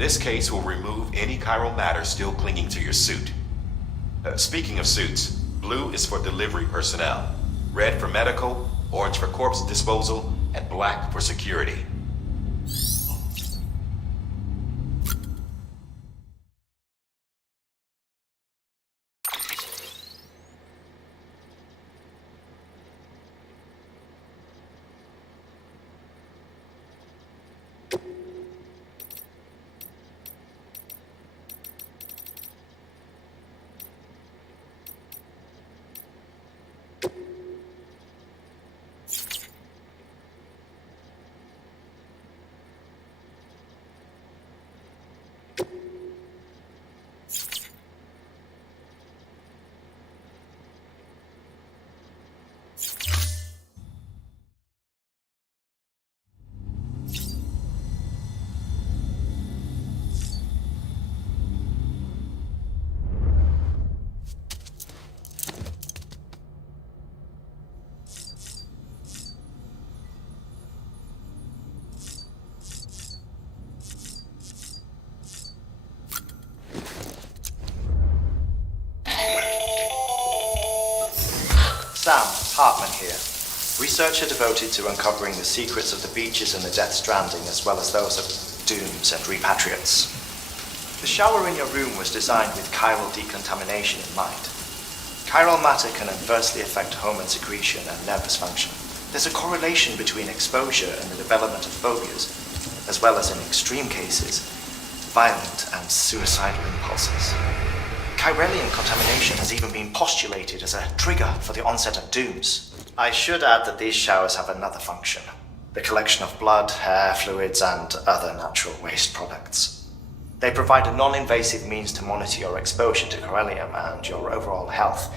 This case will remove any chiral matter still clinging to your suit. Speaking of suits, blue is for delivery personnel, red for medical, orange for corpse disposal, and black for security. Sam, Hartman here. Researcher devoted to uncovering the secrets of the beaches and the Death Stranding, as well as those of dooms and repatriates. The shower in your room was designed with chiral decontamination in mind. Chiral matter can adversely affect hormone secretion and nervous function. There's a correlation between exposure and the development of phobias, as well as in extreme cases, violent and suicidal impulses. Chiralian contamination has even been postulated as a trigger for the onset of dooms. I should add that these showers have another function: the collection of blood, hair, fluids, and other natural waste products. They provide a non-invasive means to monitor your exposure to chiralium and your overall health,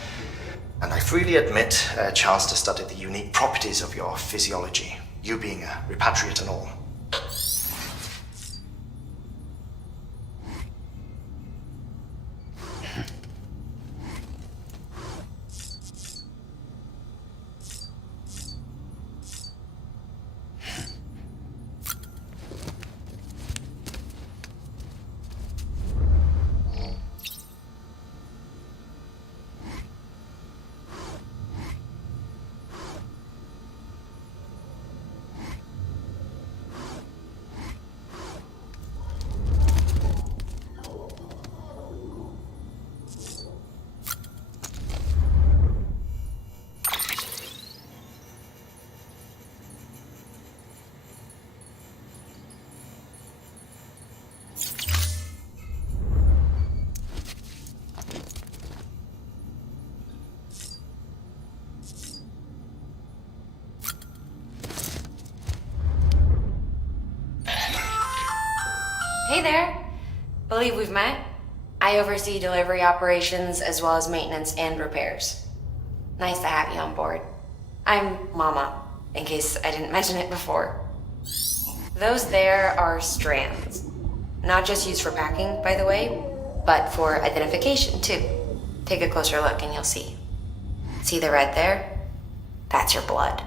and I freely admit a chance to study the unique properties of your physiology, you being a repatriate and all. Hey there. Believe we've met. I oversee delivery operations as well as maintenance and repairs. Nice to have you on board. I'm Mama, in case I didn't mention it before. Those there are strands. Not just used for packing, by the way, but for identification too. Take a closer look and you'll see. See the red there? That's your blood.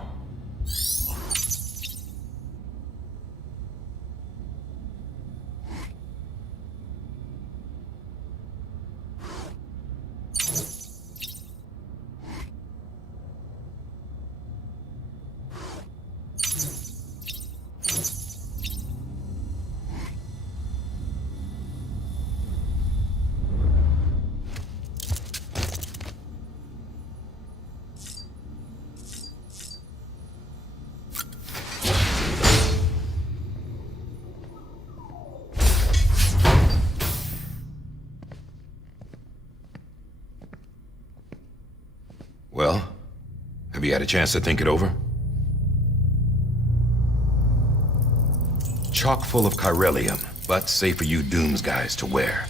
Well, have you had a chance to think it over? Chock full of chiralium, but safe for you Dooms guys to wear.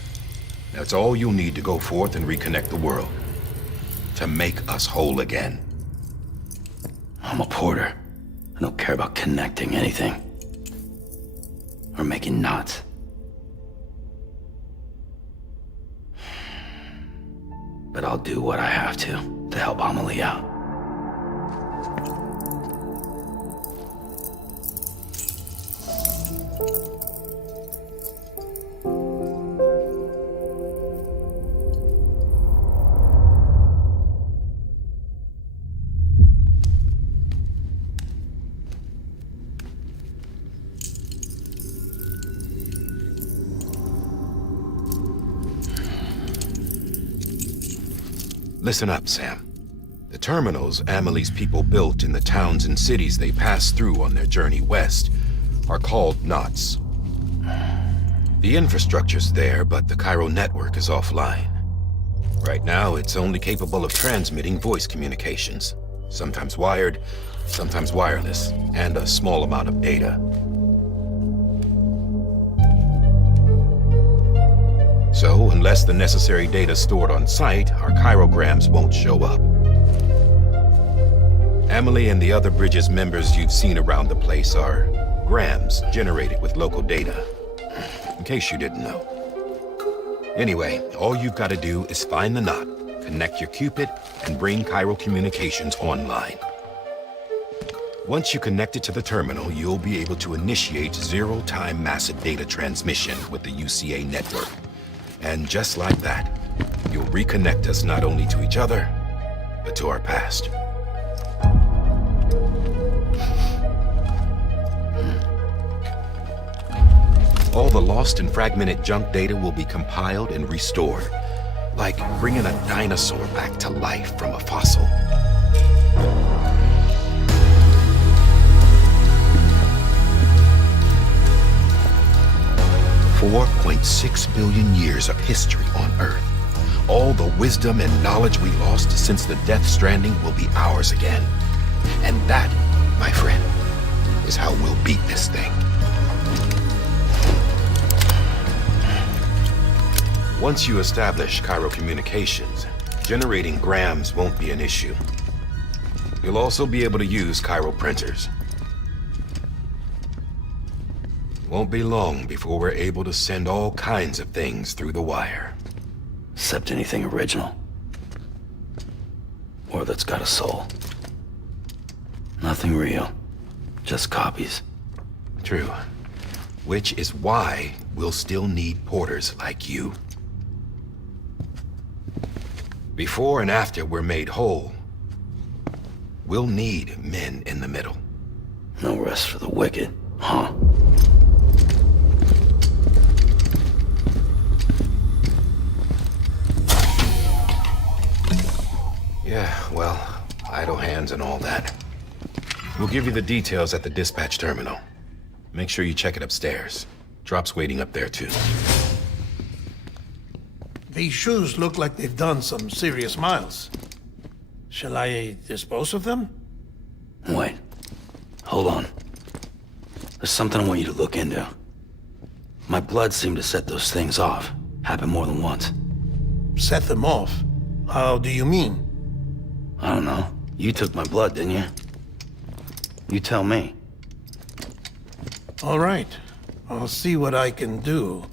That's all you'll need to go forth and reconnect the world. To make us whole again. I'm a porter. I don't care about connecting anything. Or making knots. But I'll do what I have to help Amelie out. Listen up, Sam. The terminals Amelie's people built in the towns and cities they passed through on their journey west are called knots. The infrastructure's there, but the Cairo network is offline. Right now, it's only capable of transmitting voice communications, sometimes wired, sometimes wireless, and a small amount of data. So, unless the necessary data is stored on site, our chirograms won't show up. Amelie and the other Bridges members you've seen around the place are grams generated with local data. In case you didn't know. Anyway, all you've got to do is find the knot, connect your Cupid, and bring Cairo Communications online. Once you connect it to the terminal, you'll be able to initiate zero-time massive data transmission with the UCA network. And just like that, you'll reconnect us not only to each other, but to our past. All the lost and fragmented junk data will be compiled and restored, like bringing a dinosaur back to life from a fossil. $4.6 billion years of history on Earth. All the wisdom and knowledge we lost since the Death Stranding will be ours again. And that, my friend, is how we'll beat this thing. Once you establish Cairo Communications, generating grams won't be an issue. You'll also be able to use Cairo printers. Won't be long before we're able to send all kinds of things through the wire. Except anything original. Or that's got a soul. Nothing real. Just copies. True. Which is why we'll still need porters like you. Before and after we're made whole, we'll need men in the middle. No rest for the wicked, huh? Yeah, well, idle hands and all that. We'll give you the details at the dispatch terminal. Make sure you check it upstairs. Drop's waiting up there, too. These shoes look like they've done some serious miles. Shall I dispose of them? Wait. Hold on. There's something I want you to look into. My blood seemed to set those things off. Happened more than once. Set them off? How do you mean? I don't know. You took my blood, didn't you? You tell me. All right. I'll see what I can do.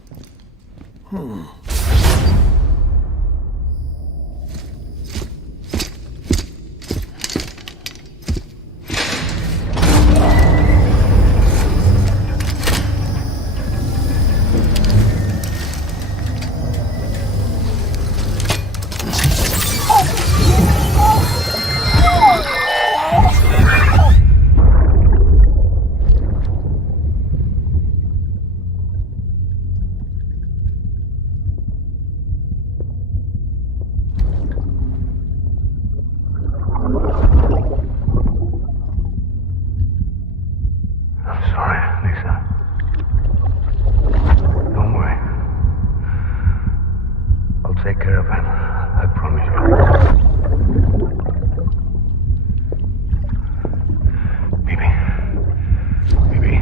Take care of him. I promise you. Baby. Baby.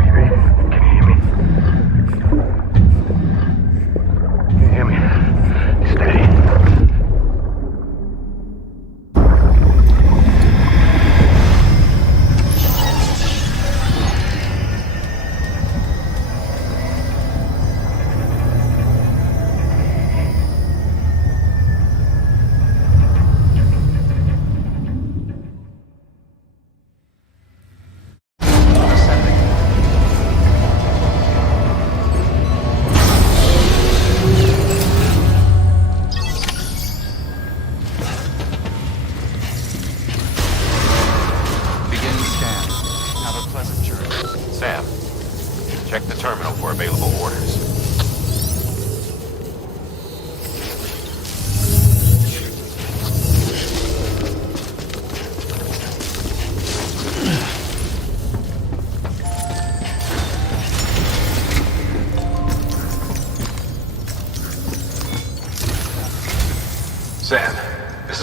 Baby, can you hear me? Can you hear me? Steady. Sam, check the terminal for available orders.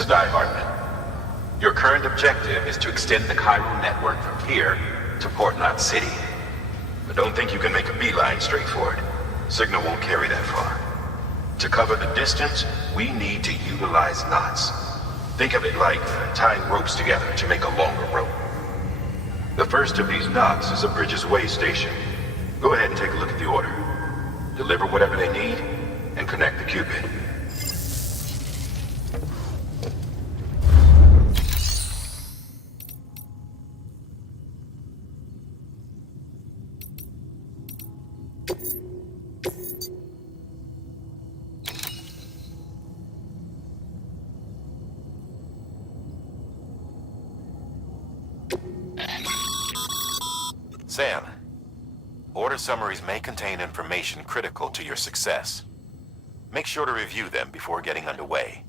is Die Hartman. Your current objective is to extend the chiral network from here to Port Knot City. But don't think you can make a beeline straight for it. Signal won't carry that far. To cover the distance, we need to utilize knots. Think of it like tying ropes together to make a longer rope. The first of these knots is a Bridges Way station. Go ahead and take a look at the order. Deliver whatever they need, and connect the Cupid. Sam, order summaries may contain information critical to your success. Make sure to review them before getting underway.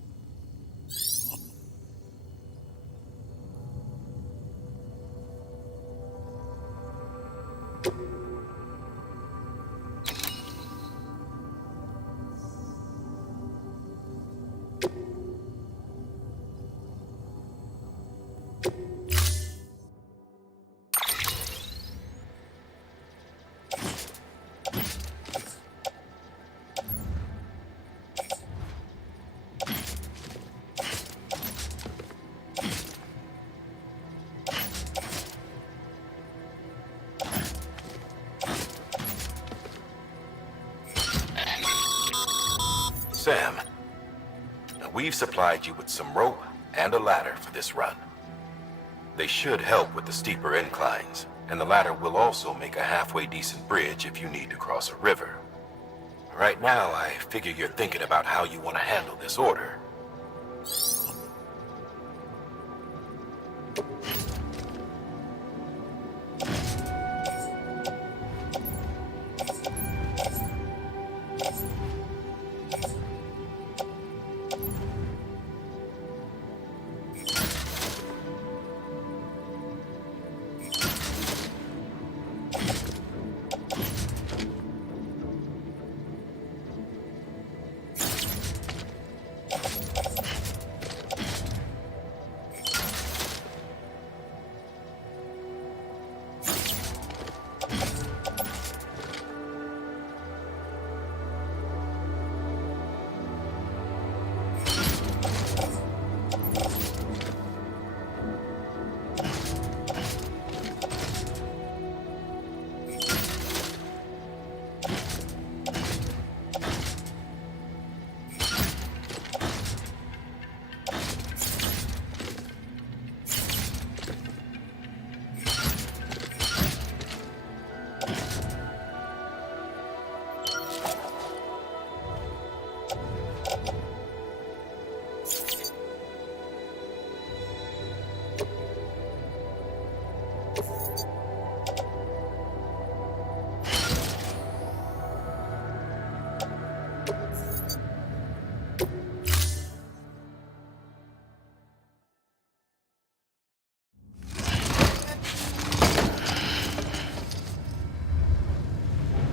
Sam, we've supplied you with some rope and a ladder for this run. They should help with the steeper inclines, and the ladder will also make a halfway decent bridge if you need to cross a river. Right now, I figure you're thinking about how you want to handle this order.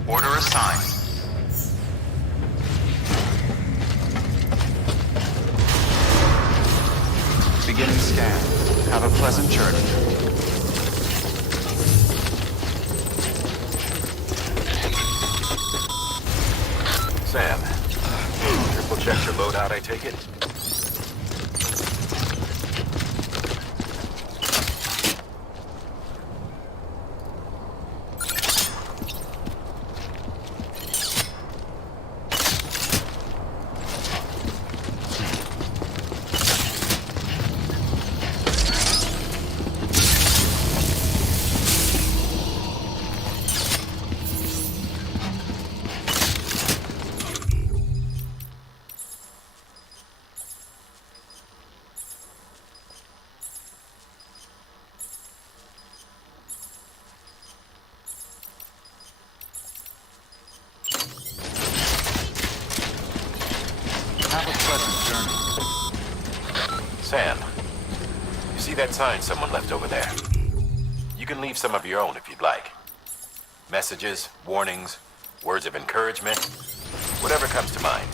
Order assigned. Beginning scan. Have a pleasant journey. Sam, triple check your loadout, I take it? Have a pleasant journey. Sam, you see that sign someone left over there? You can leave some of your own if you'd like. Messages, warnings, words of encouragement, whatever comes to mind.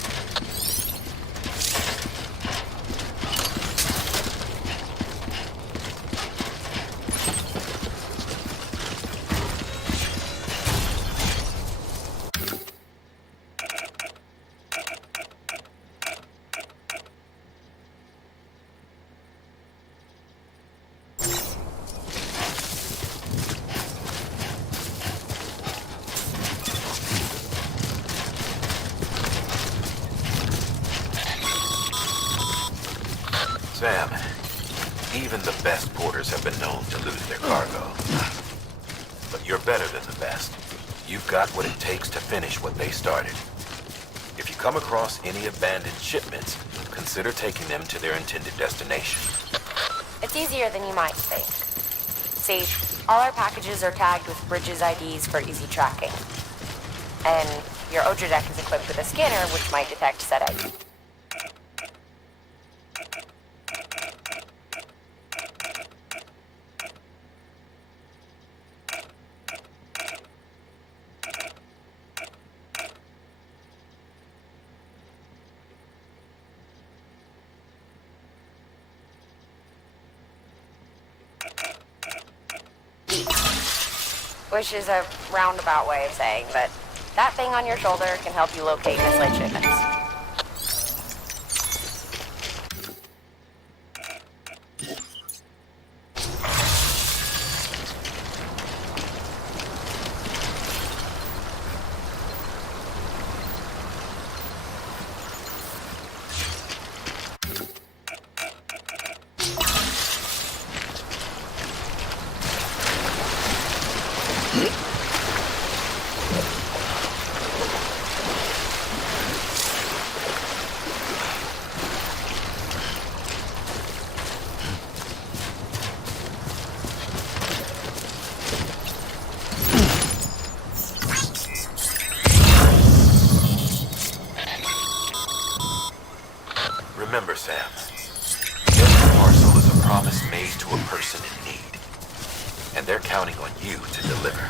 Sam, even the best porters have been known to lose their cargo. But you're better than the best. You've got what it takes to finish what they started. If you come across any abandoned shipments, consider taking them to their intended destination. It's easier than you might think. See, all our packages are tagged with Bridges IDs for easy tracking. And your Oja deck is equipped with a scanner which might detect said ID. Which is a roundabout way of saying that that thing on your shoulder can help you locate mislaid shipments. Remember, Sam, every parcel is a promise made to a person in need. And they're counting on you to deliver.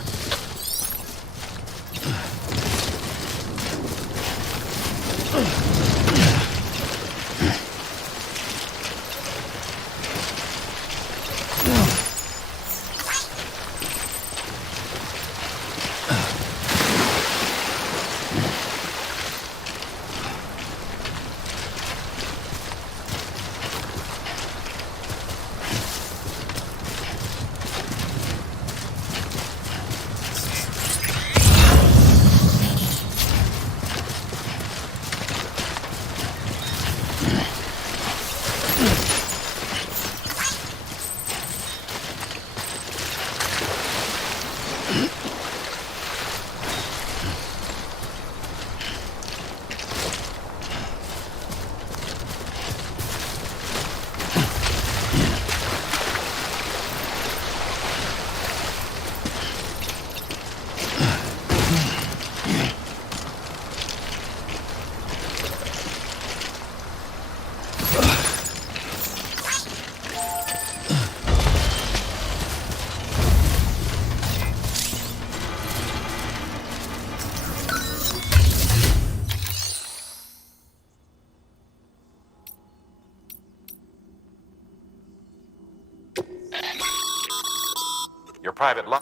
Your private lo-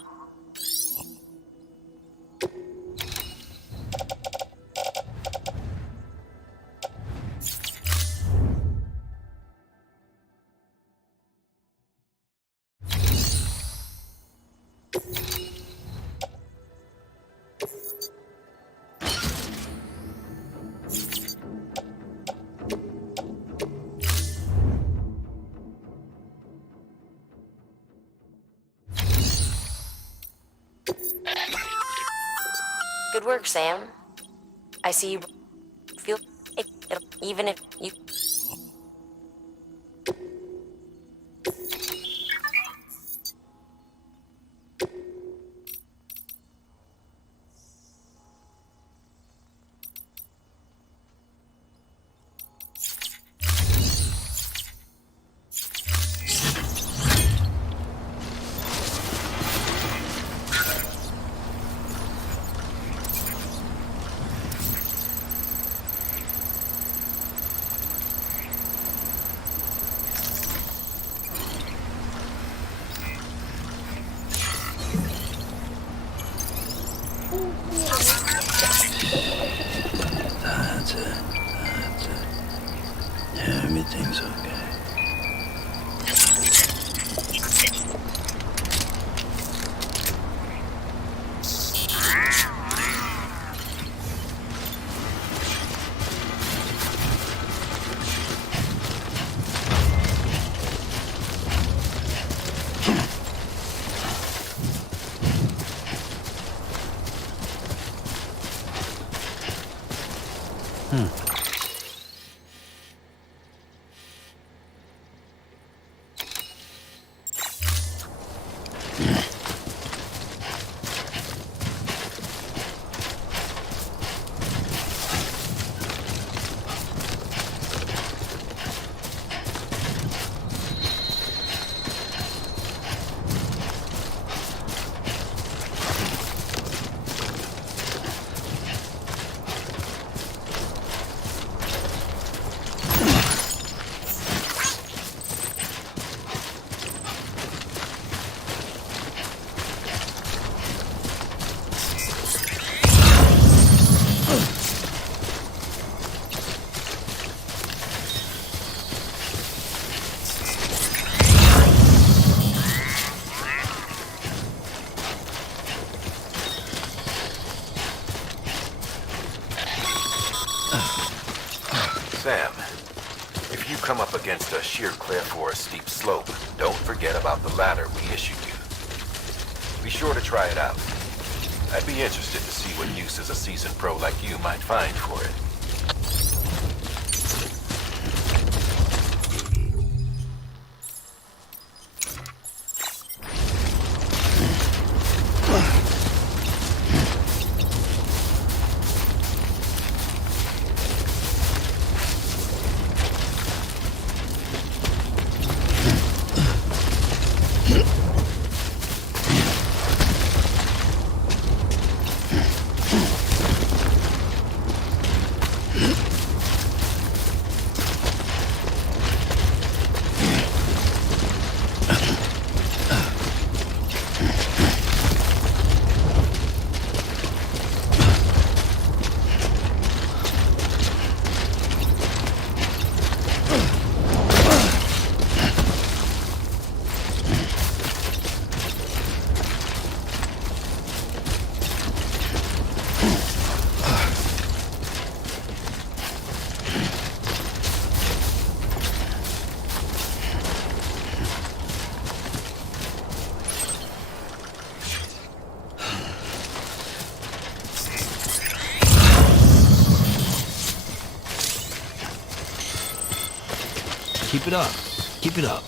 Good work, Sam. I see you feel it, even if you... Sam, if you come up against a sheer cliff or a steep slope, don't forget about the ladder we issued you. Be sure to try it out. I'd be interested to see what uses a seasoned pro like you might find for it. Keep it up. Keep it up.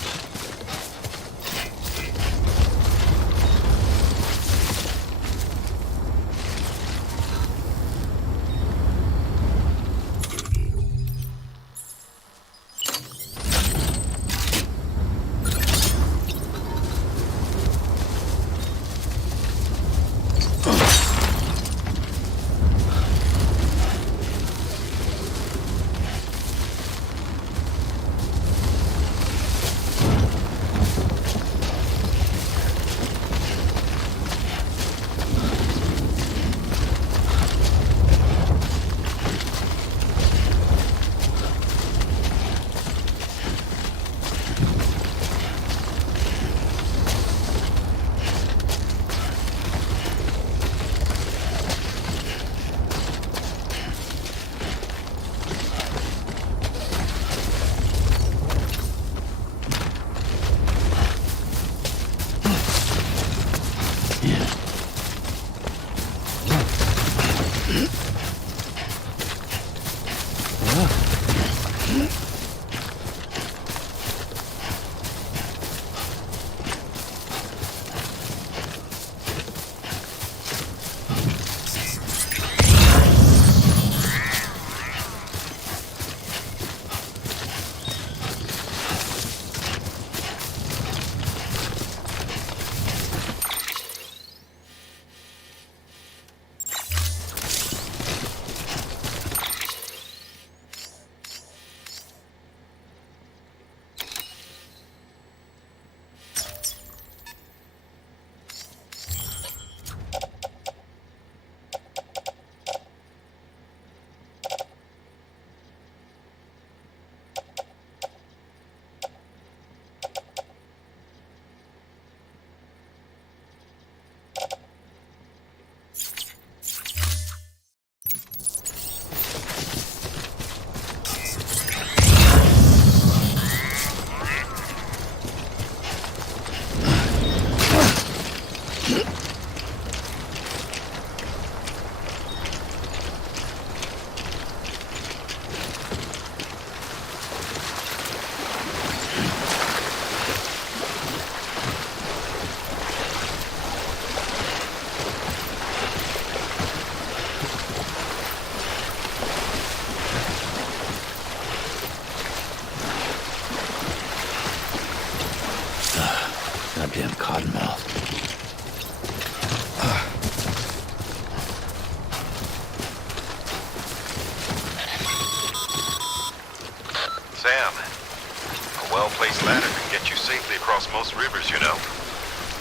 most rivers, you know.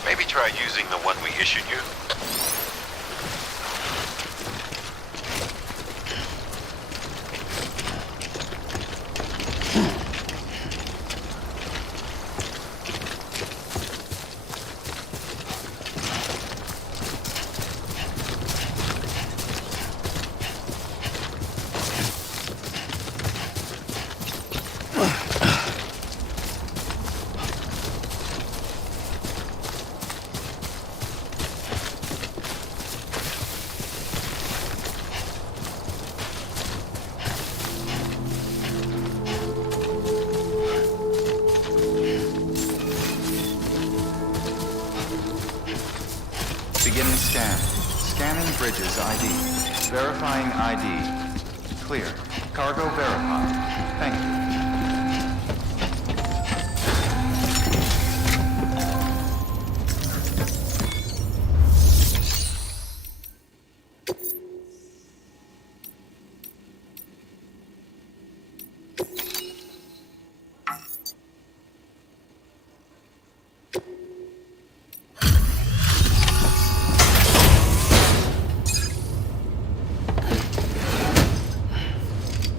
Maybe try using the one we issued you. Beginning scan. Scanning bridges ID. Verifying ID. Clear. Cargo verified. Thank you.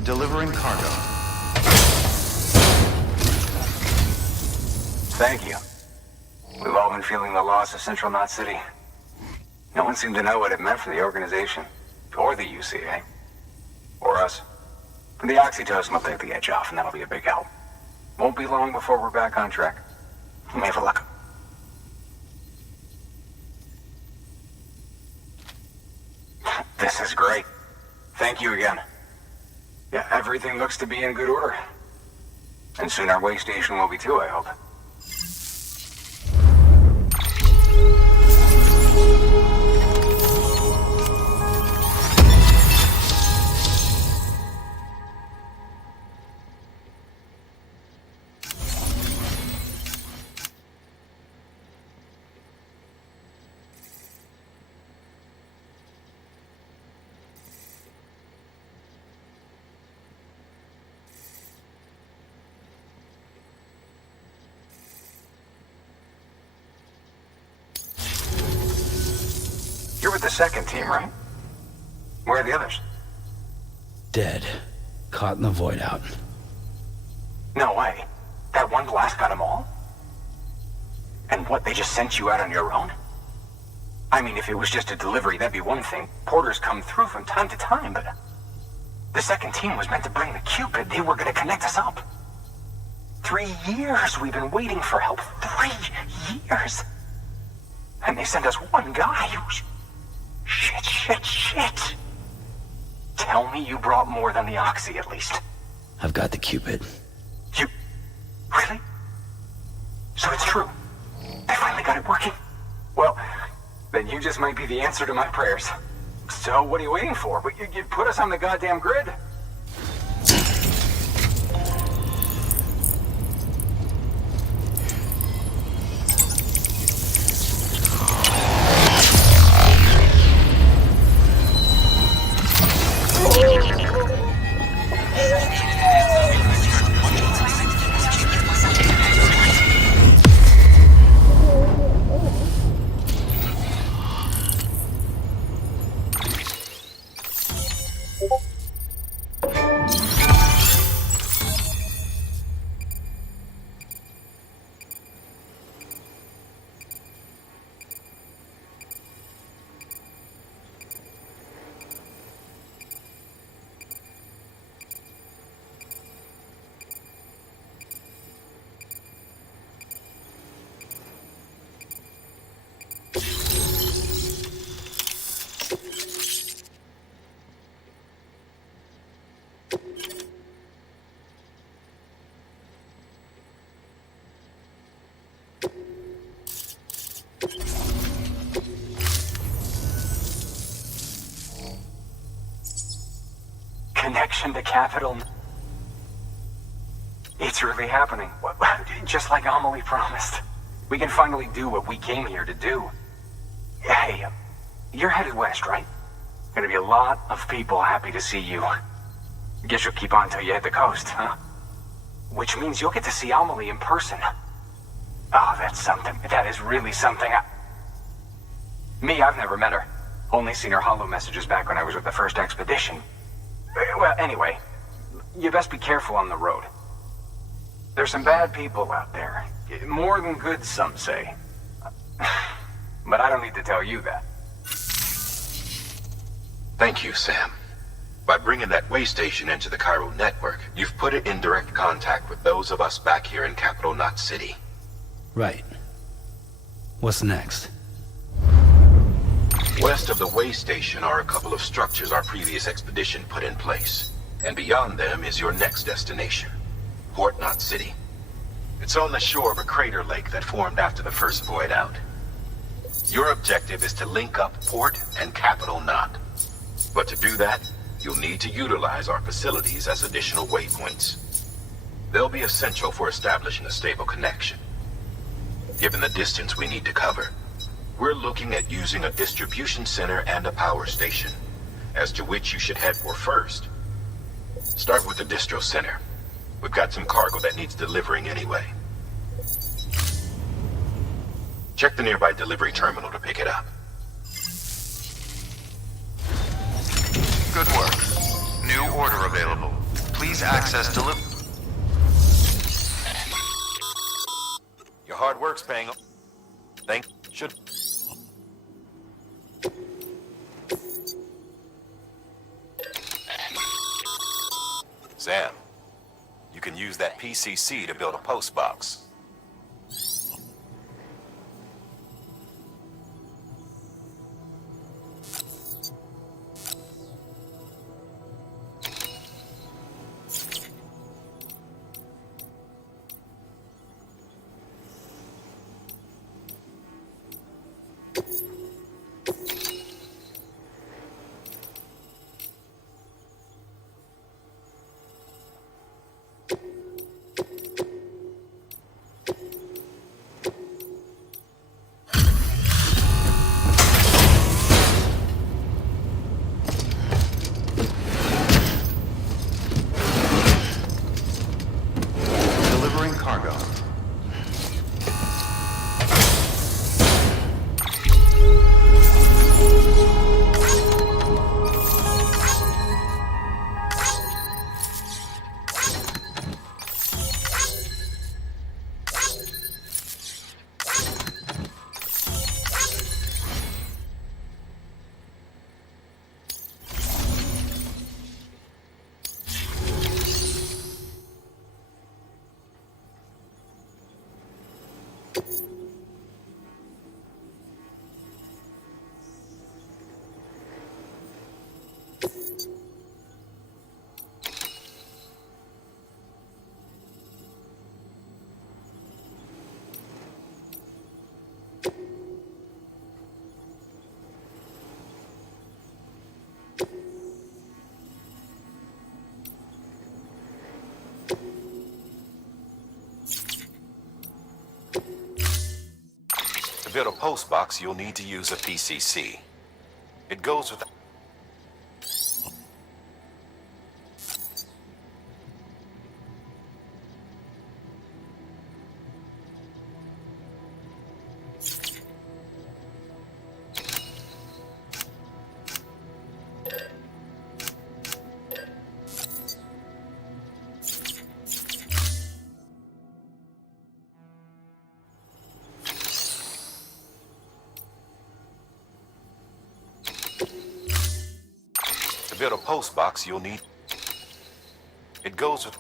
Delivering cargo. Thank you. We've all been feeling the loss of Central Knot City. No one seemed to know what it meant for the organization, or the UCA, or us. The oxytocin will take the edge off, and that'll be a big help. Won't be long before we're back on track. You may have a look. This is great. Thank you again. Yeah, everything looks to be in good order. And soon our way station will be too, I hope. You're with the second team, right? Where are the others? Dead. Caught in the void out. No way. That one blast got them all? And what, they just sent you out on your own? I mean, if it was just a delivery, that'd be one thing. Porters come through from time to time, but... The second team was meant to bring the Cupid. They were gonna connect us up. 3 years we've been waiting for help. 3 years! And they sent us one guy who's... Shit. Tell me you brought more than the Oxy, at least. I've got the Cupid. You... Really? So it's true. They finally got it working. Well, then you just might be the answer to my prayers. So what are you waiting for? You put us on the goddamn grid. Connection to Capital. It's really happening. Just like Amelie promised. We can finally do what we came here to do. Hey, you're headed west, right? Gonna be a lot of people happy to see you. Guess you'll keep on till you hit the coast, huh? Which means you'll get to see Amelie in person. Oh, that's something. That is really something. I've never met her. Only seen her holo messages back when I was with the first expedition. Well, anyway, you best be careful on the road. There's some bad people out there. More than good, some say. But I don't need to tell you that. Thank you, Sam. By bringing that way station into the Cairo network, you've put it in direct contact with those of us back here in Capital Knot City. Right. What's next? West of the way station are a couple of structures our previous expedition put in place. And beyond them is your next destination, Port Knot City. It's on the shore of a crater lake that formed after the first void out. Your objective is to link up Port and Capital Knot. But to do that, you'll need to utilize our facilities as additional waypoints. They'll be essential for establishing a stable connection. Given the distance we need to cover, we're looking at using a distribution center and a power station, as to which you should head for first. Start with the distro center. We've got some cargo that needs delivering anyway. Check the nearby delivery terminal to pick it up. Good work. New order available. Please access delivery. Your hard work's paying off. Should... Sam, you can use that PCC to build a post box. Delivering cargo. To build a post box, you'll need to use a PCC. It goes with... To build a post box, you'll need... It goes with...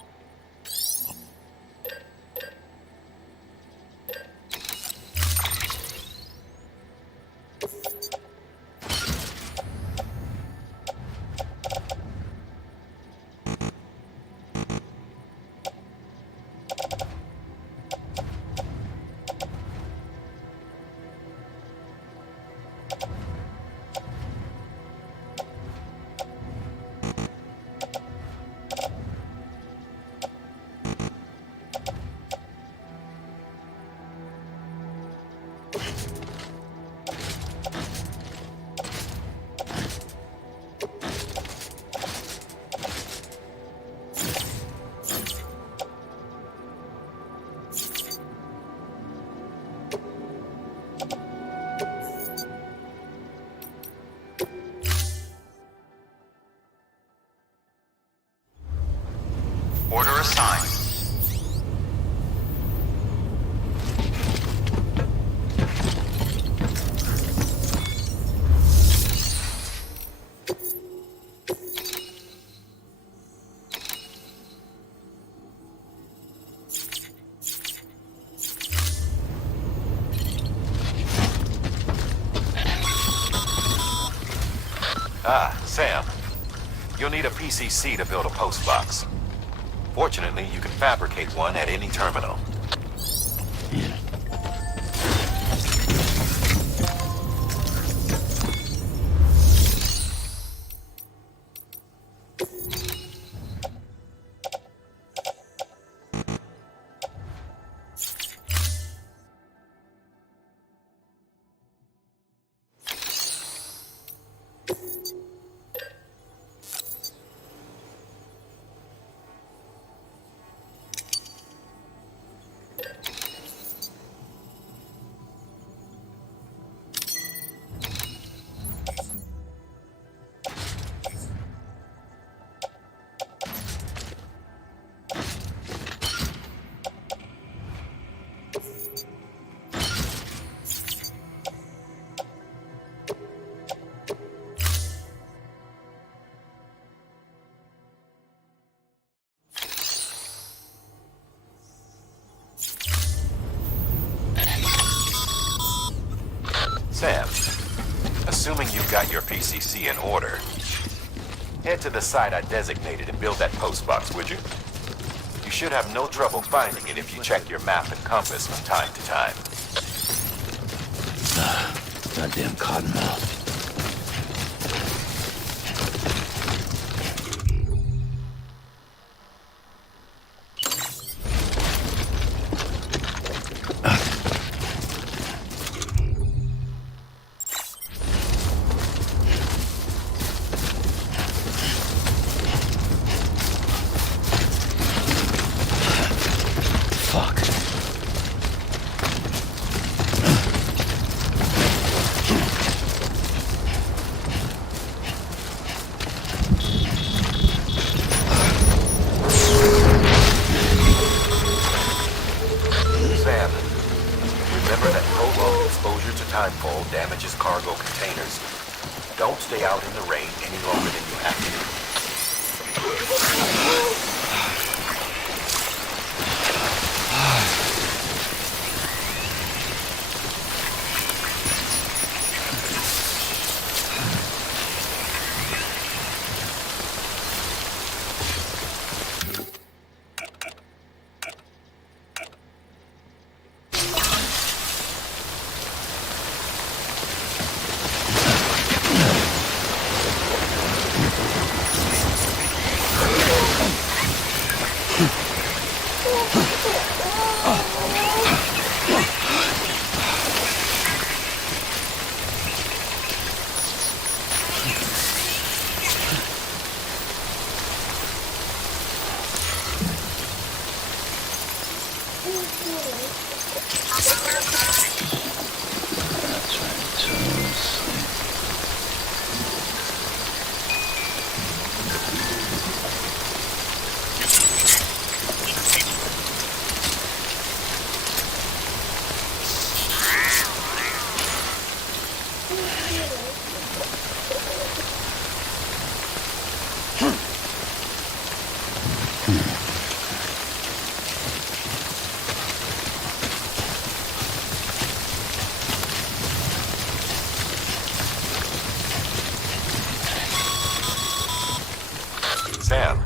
Ah, Sam. You'll need a PCC to build a post box. Fortunately, you can fabricate one at any terminal. Sam, assuming you've got your PCC in order, head to the site I designated and build that post box, would you? You should have no trouble finding it if you check your map and compass from time to time. Goddamn cottonmouth. Sam, remember that prolonged exposure to timefall damages cargo containers. Don't stay out in the rain any longer than you have to. Sam,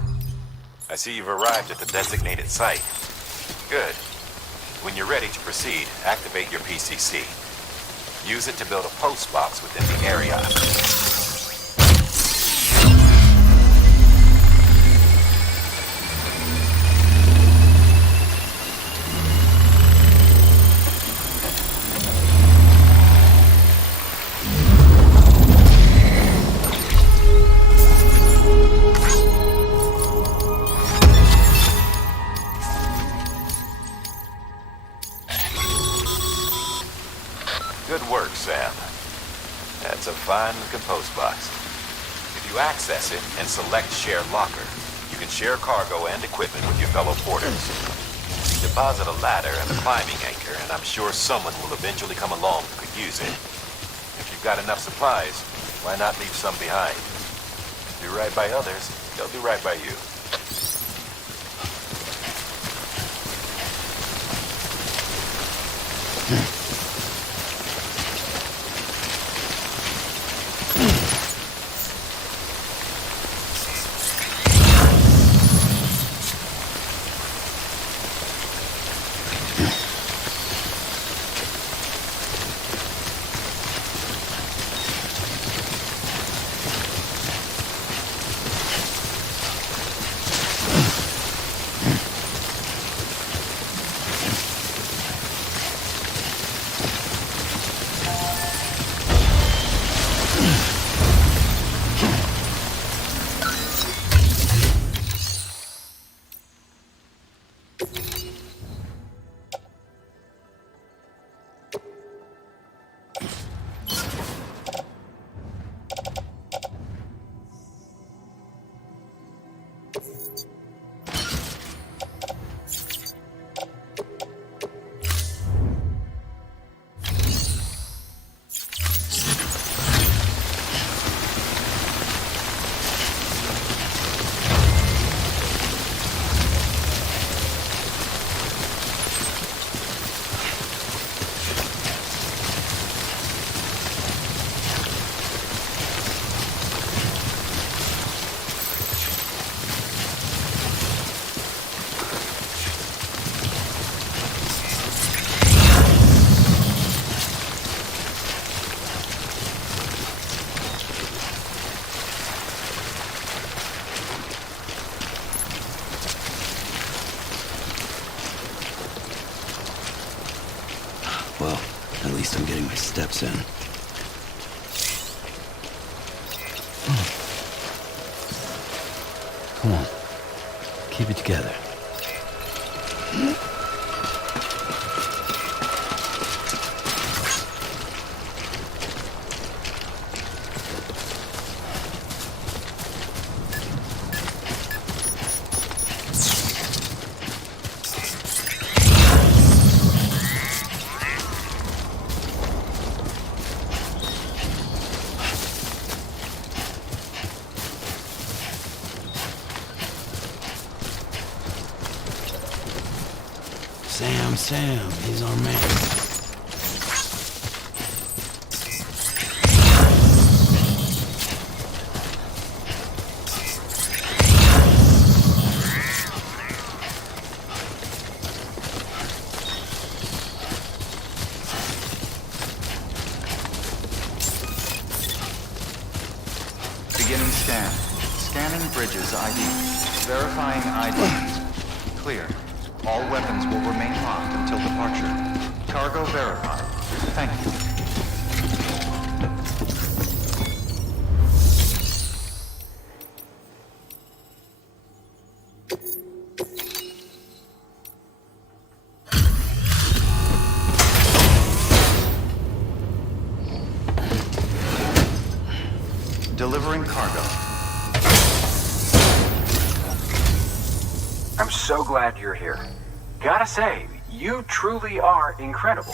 I see you've arrived at the designated site. Good. When you're ready to proceed, activate your PCC. Use it to build a post box within the area. Good work, Sam. That's a fine-looking post box. If you access it and select Share Locker, you can share cargo and equipment with your fellow porters. Deposit a ladder and a climbing anchor, and I'm sure someone will eventually come along who could use it. If you've got enough supplies, why not leave some behind? Do right by others, they'll do right by you. Well, at least I'm getting my steps in. Come on. Keep it together. Sam, he's our man. Beginning scan. Scanning bridges ID. Verifying ID. Clear. All weapons will remain locked until departure. Cargo verified. Thank you. Delivering cargo. I'm so glad you're here. Gotta say, you truly are incredible.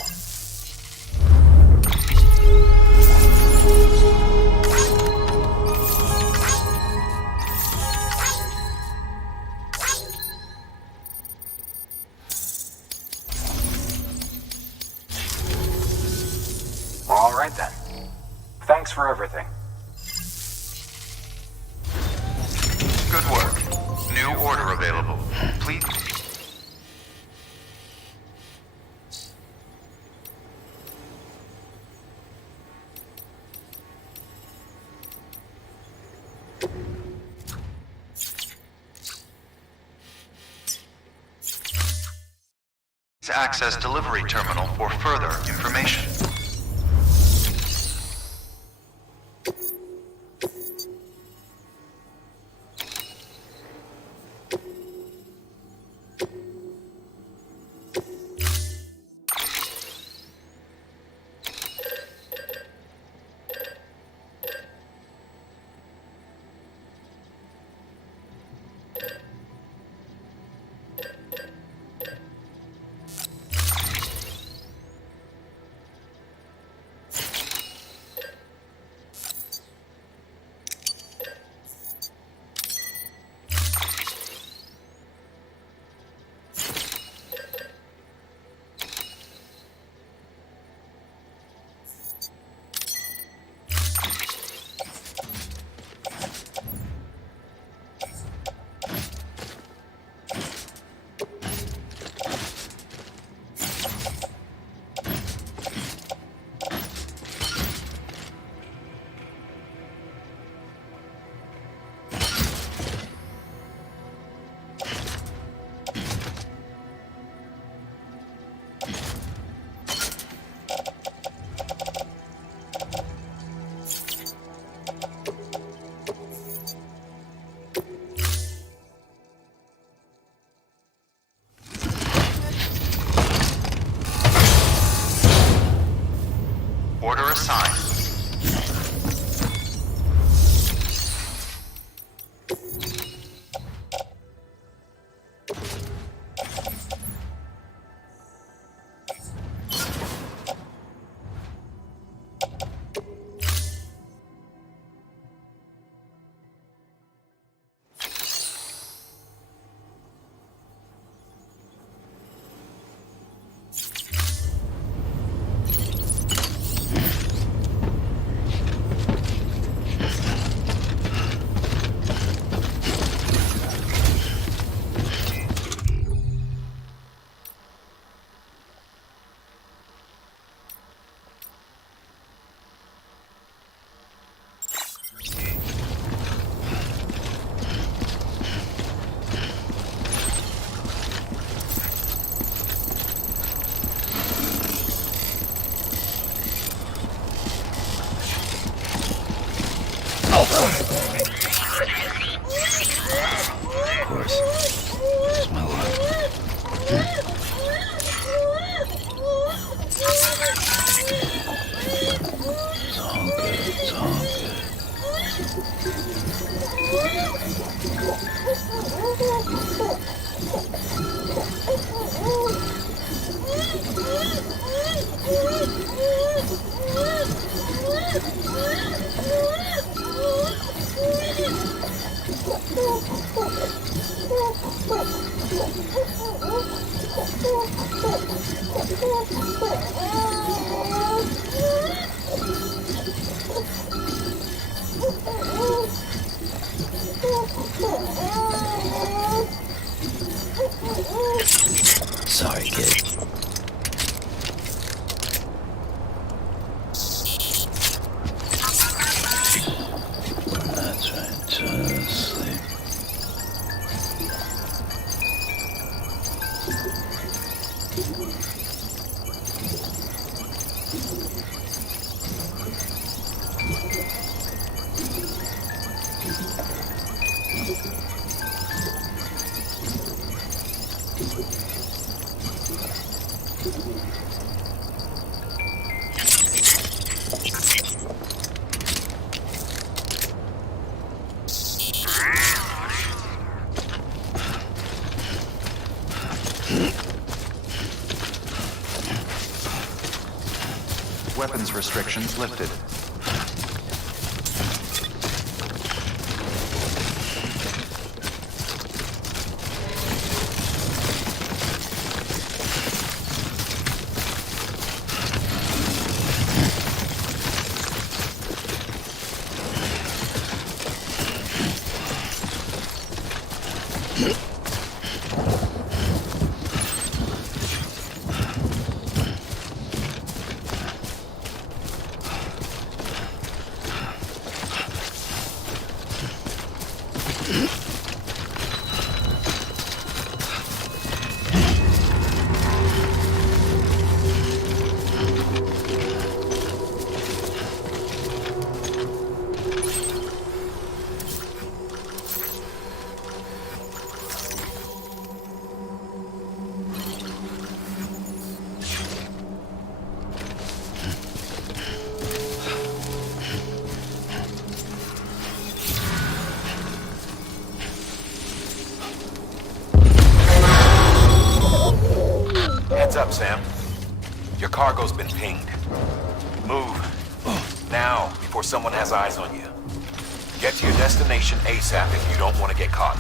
All right then. Thanks for everything. Good work. New order available. Please. Access delivery terminal for further information. Sorry, kid. That's right. Just sleep. Weapons restrictions lifted. Heads up, Sam. Your cargo's been pinged. Move. Now, before someone has eyes on you. Get to your destination ASAP if you don't want to get caught.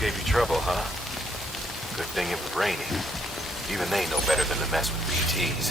Gave you trouble, huh? Good thing it was raining. Even they know better than to mess with BTs.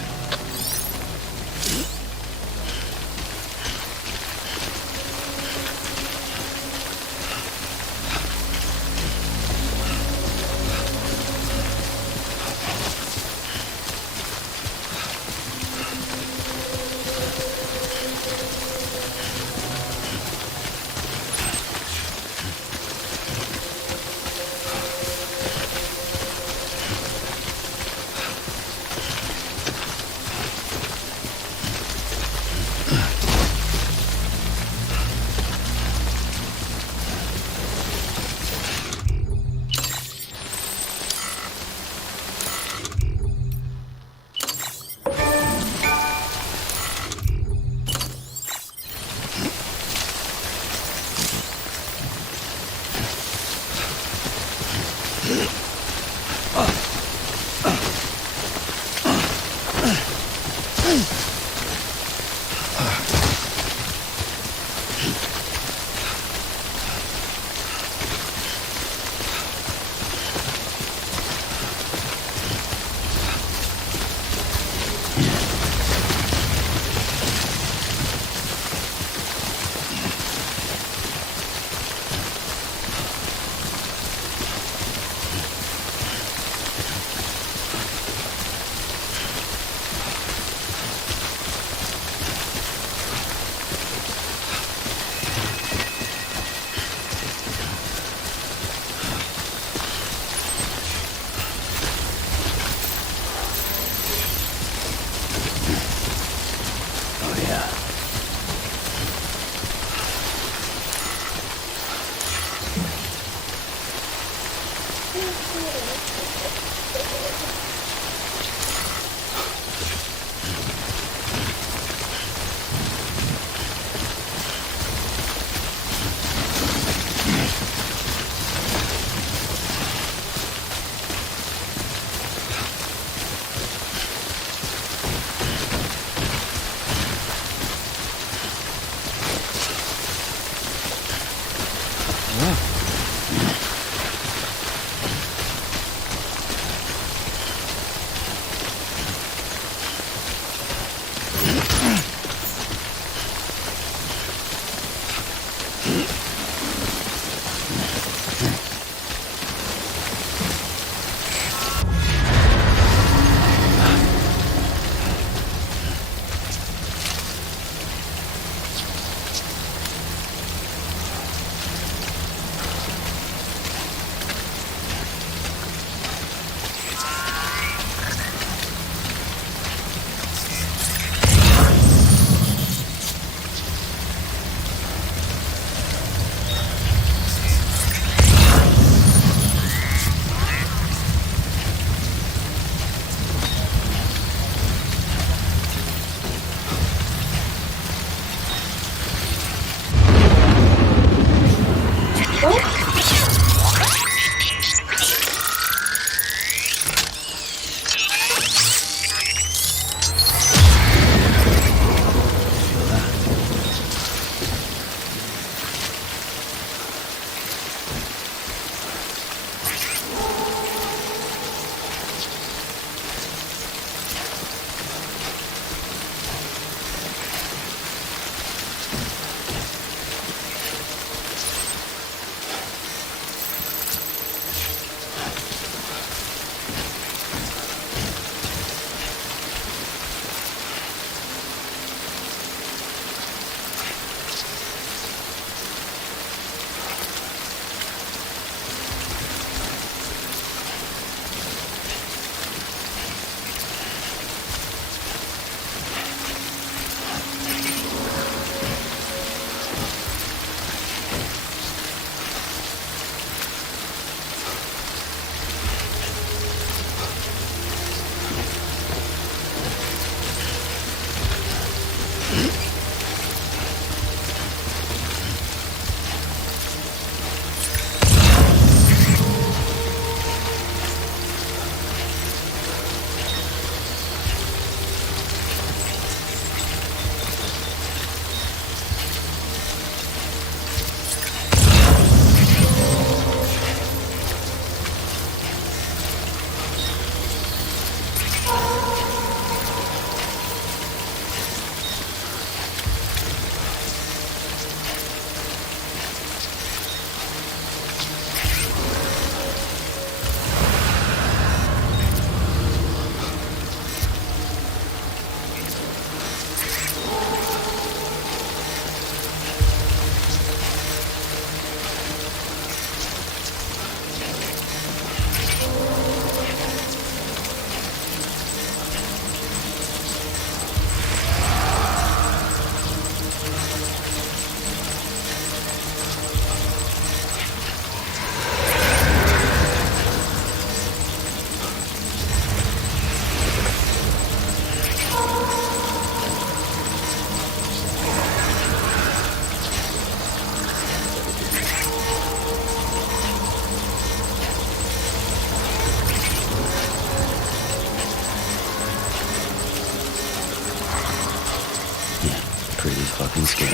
Fucking scary.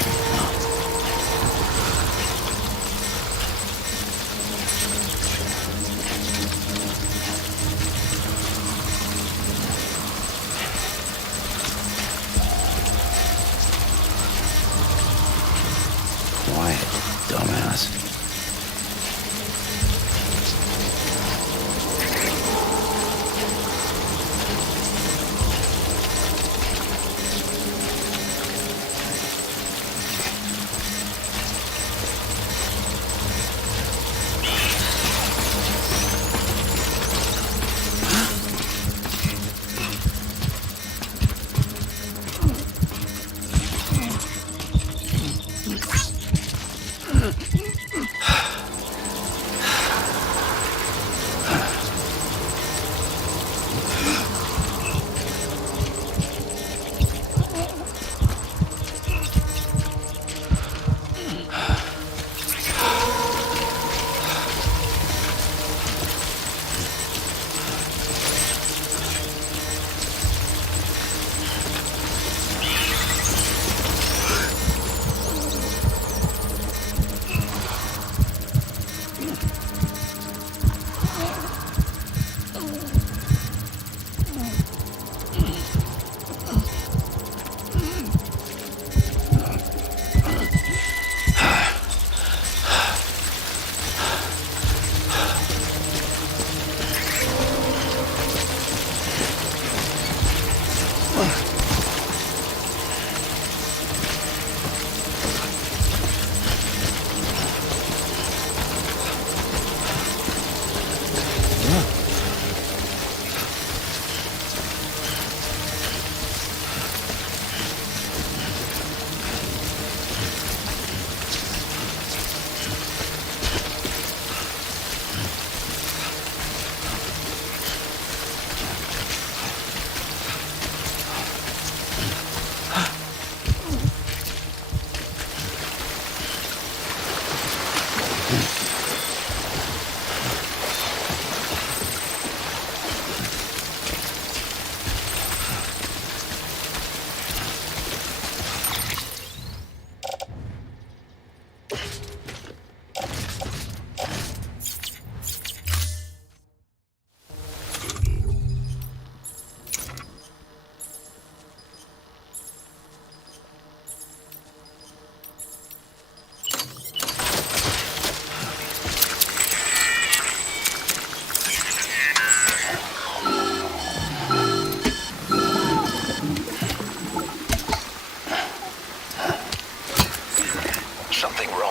Quiet, dumbass.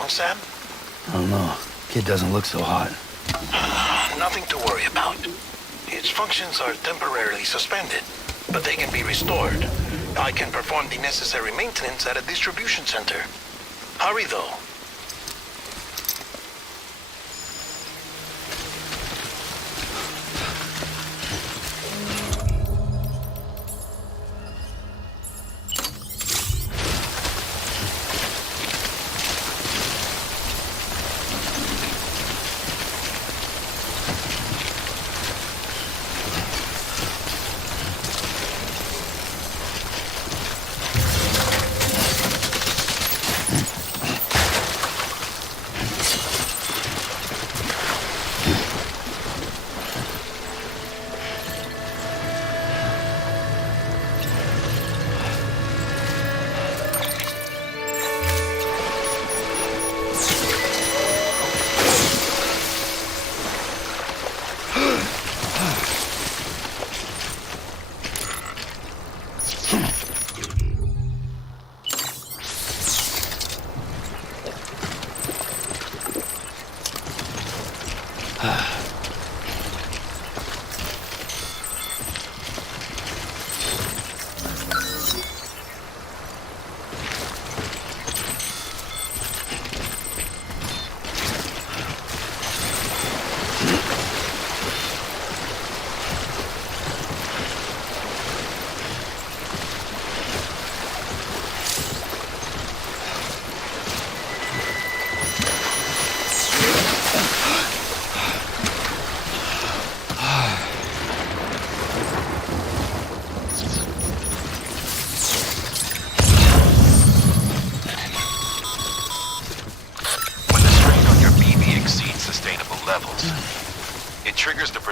Sam? I don't know. Kid doesn't look so hot. Nothing to worry about. Its functions are temporarily suspended, but they can be restored. I can perform the necessary maintenance at a distribution center. Hurry, though.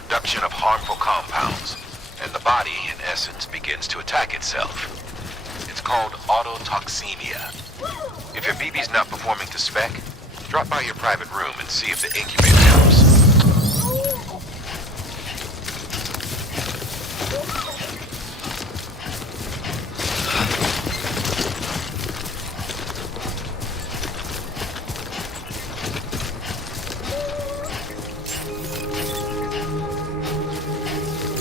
production of harmful compounds, and the body, in essence, begins to attack itself. It's called autotoxemia. If your BB's not performing to spec, drop by your private room and see if the incubator helps.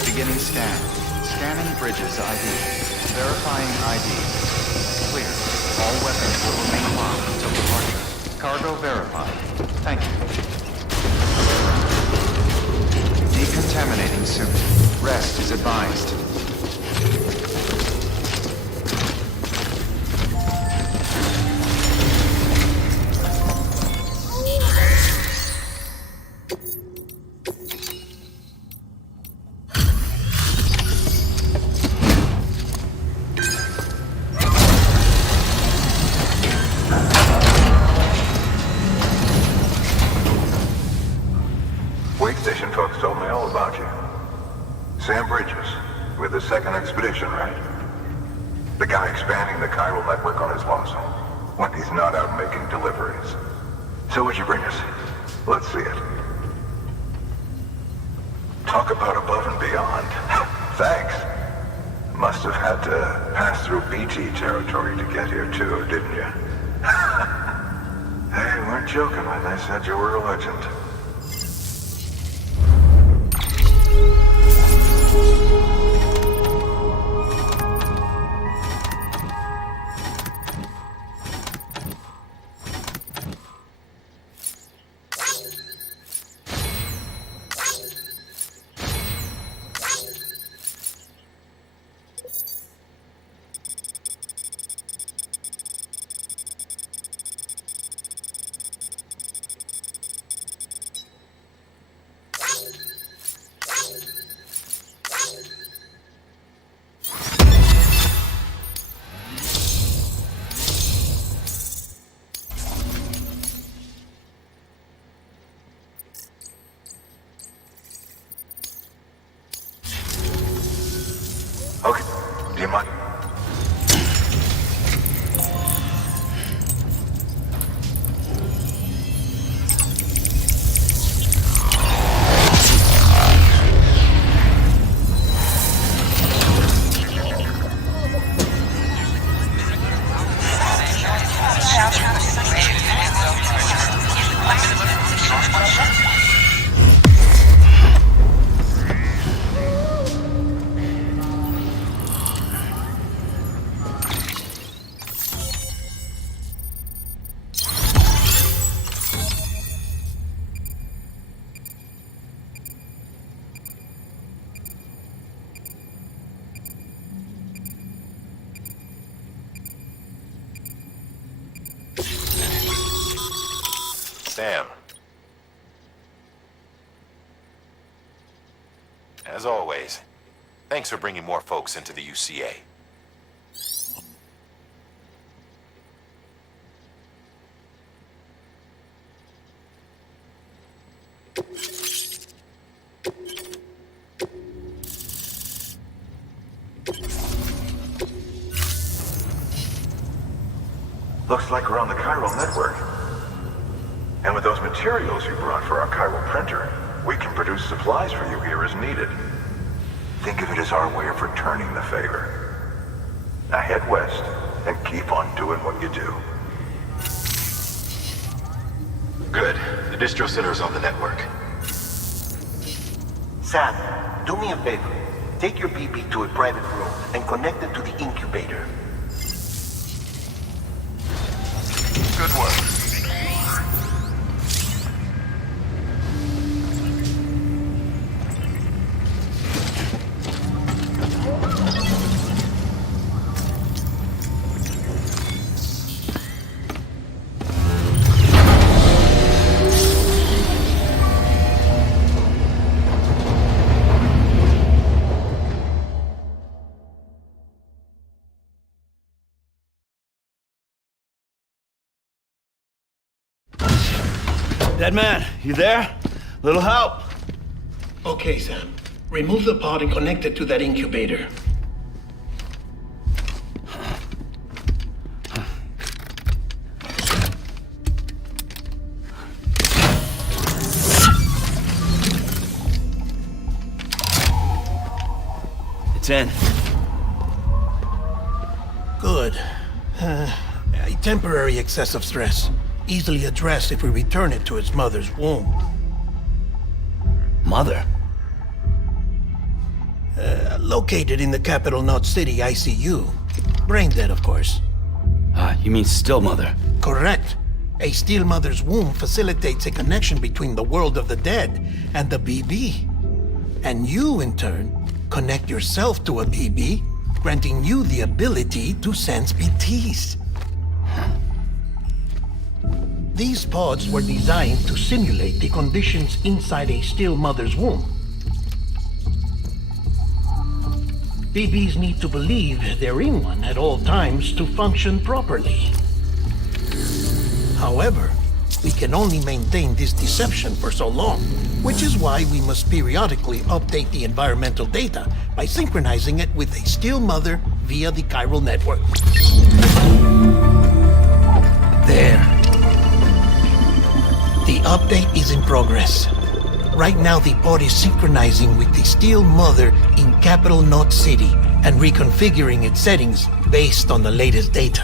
Beginning scan. Scanning bridges ID. Verifying ID. Clear. All weapons will remain locked until departure. Cargo verified. Thank you. Decontaminating suit. Rest is advised. Wait station folks told me all about you. Sam Bridges, with the second expedition, right? The guy expanding the chiral network on his lonesome, when he's not out making deliveries. So what'd you bring us? Let's see it. Talk about above and beyond. Thanks. Must have had to pass through BT territory to get here too, didn't you? They weren't joking when they said you were a legend. Okay, do you mind? Sam. As always, thanks for bringing more folks into the UCA. Looks like we're on the chiral network. And with those materials you brought for our chiral printer, we can produce supplies for you here as needed. Think of it as our way of returning the favor. Now head west and keep on doing what you do. Good. The distro center is on the network. Sam, do me a favor. Take your BB to a private room and connect it to the incubator. Good work. Dead man, you there? Little help? Okay, Sam. Remove the pod and connect it to that incubator. It's in. Good. A temporary excessive stress. Easily addressed if we return it to its mother's womb. Mother? Located in the capital Knot City ICU. Brain dead, of course. You mean still mother? Correct. A still mother's womb facilitates a connection between the world of the dead and the BB. And you, in turn, connect yourself to a BB, granting you the ability to sense BTs. These pods were designed to simulate the conditions inside a still mother's womb. BBs need to believe they're in one at all times to function properly. However, we can only maintain this deception for so long, which is why we must periodically update the environmental data by synchronizing it with a still mother via the chiral network. There. The update is in progress. Right now, the pod is synchronizing with the still mother in capital Knot City and reconfiguring its settings based on the latest data.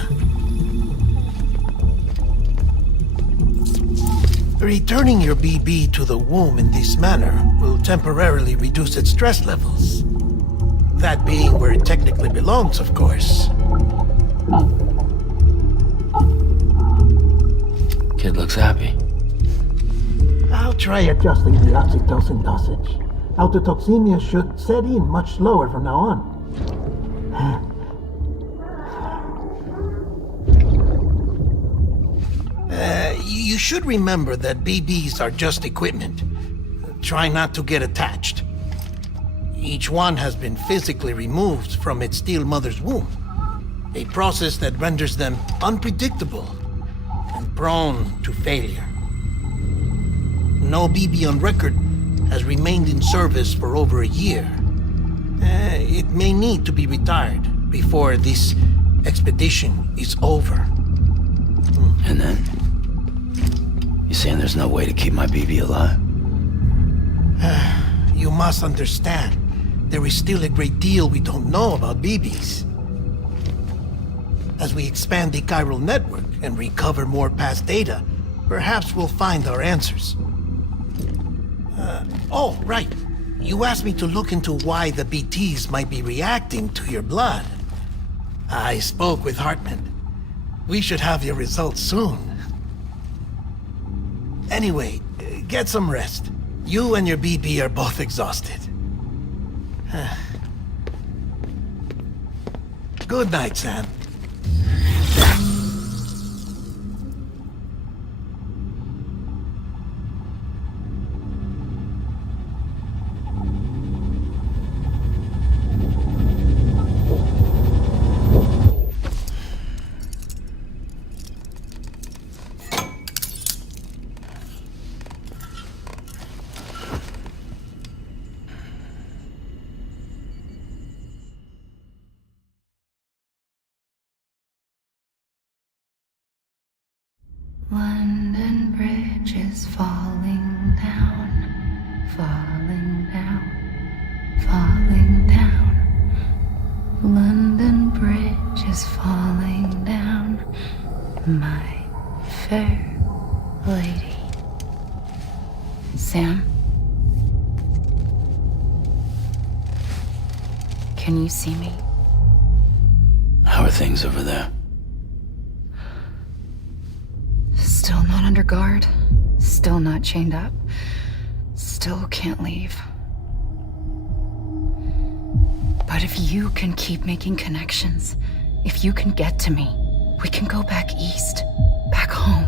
Returning your BB to the womb in this manner will temporarily reduce its stress levels. That being where it technically belongs, of course. Kid looks happy. I'll try adjusting the oxytocin dosage. Autotoxemia should set in much slower from now on. You should remember that BBs are just equipment. Try not to get attached. Each one has been physically removed from its still mother's womb. A process that renders them unpredictable and prone to failure. No BB on record has remained in service for over a year. It may need to be retired before this expedition is over. And then? You saying there's no way to keep my BB alive? You must understand, there is still a great deal we don't know about BBs. As we expand the chiral network and recover more past data, perhaps we'll find our answers. Oh, right. You asked me to look into why the BTs might be reacting to your blood. I spoke with Hartman. We should have your results soon. Anyway, get some rest. You and your BB are both exhausted. Good night, Sam. London Bridge is falling down, falling down, falling down. London Bridge is falling down, my fair lady. Sam? Can you see me? How are things over there? Still not under guard. Still not chained up. Still can't leave. But if you can keep making connections, if you can get to me, we can go back east. Back home.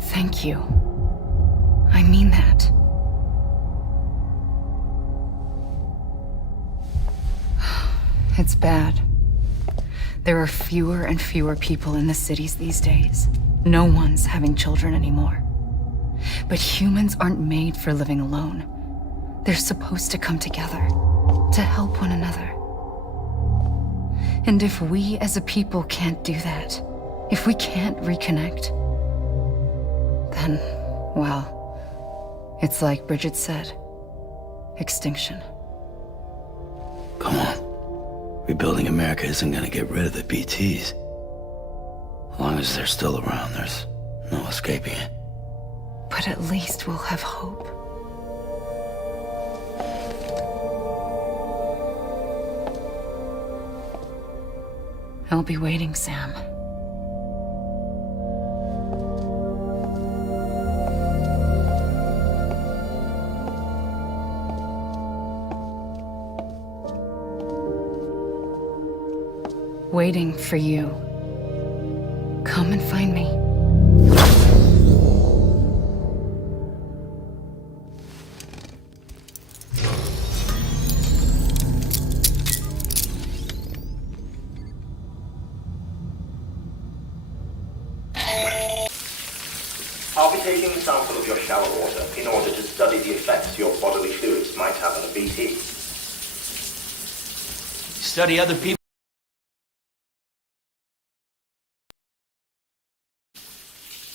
Thank you. I mean that. It's bad. There are fewer and fewer people in the cities these days. No one's having children anymore. But humans aren't made for living alone. They're supposed to come together, to help one another. And if we as a people can't do that, if we can't reconnect, then, well, it's like Bridget said, extinction. Come on. Rebuilding America isn't gonna get rid of the BTs. As long as they're still around, there's no escaping it. But at least we'll have hope. I'll be waiting, Sam. Waiting for you. Come and find me. I'll be taking a sample of your shower water in order to study the effects your bodily fluids might have on a BT. Study other people.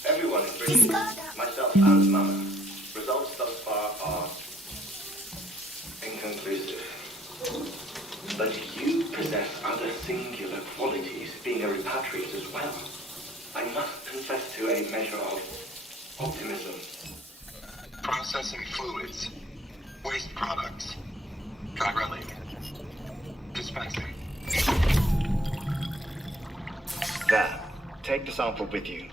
Everyone in Britain, myself and Mama, results thus far are inconclusive. But you possess other singular qualities, being a repatriate as well. I must confess to a measure of optimism. Processing fluids. Waste products. Dry running. Dispensing. There. Take the sample with you.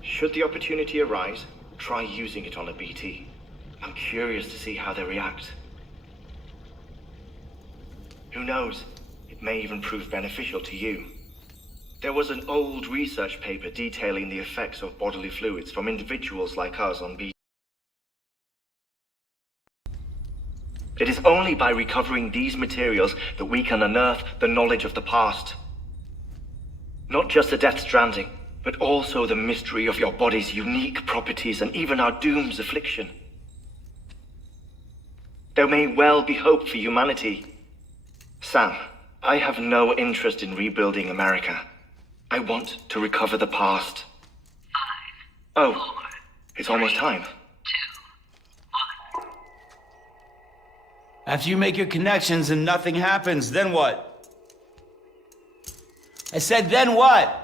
Should the opportunity arise, try using it on a BT. I'm curious to see how they react. Who knows? It may even prove beneficial to you. There was an old research paper detailing the effects of bodily fluids from individuals like us on BT. It is only by recovering these materials that we can unearth the knowledge of the past. Not just the Death Stranding, but also the mystery of your body's unique properties and even our doom's affliction. There may well be hope for humanity. Sam, I have no interest in rebuilding America. I want to recover the past. 5, 4, it's almost time. 2, 1. After you make your connections and nothing happens, then what? I said, then what?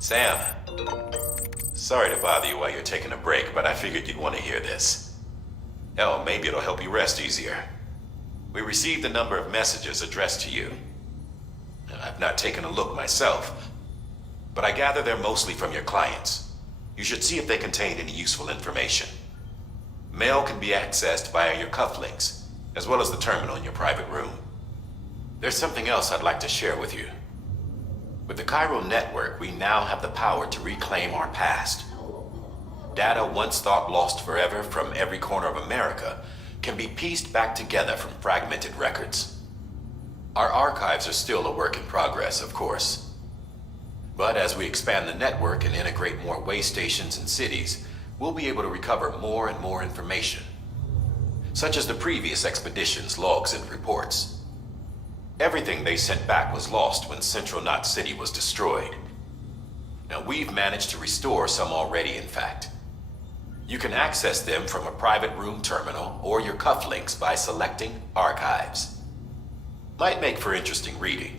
Sam, sorry to bother you while you're taking a break, but I figured you'd want to hear this. Hell, maybe it'll help you rest easier. We received a number of messages addressed to you. I've not taken a look myself, but I gather they're mostly from your clients. You should see if they contain any useful information. Mail can be accessed via your cufflinks, as well as the terminal in your private room. There's something else I'd like to share with you. With the Chiral Network, we now have the power to reclaim our past. Data once thought lost forever from every corner of America can be pieced back together from fragmented records. Our archives are still a work in progress, of course. But as we expand the network and integrate more way stations and cities, we'll be able to recover more and more information, such as the previous expedition's logs and reports. Everything they sent back was lost when Central Knot City was destroyed. Now, we've managed to restore some already, in fact. You can access them from a private room terminal or your cufflinks by selecting Archives. Might make for interesting reading.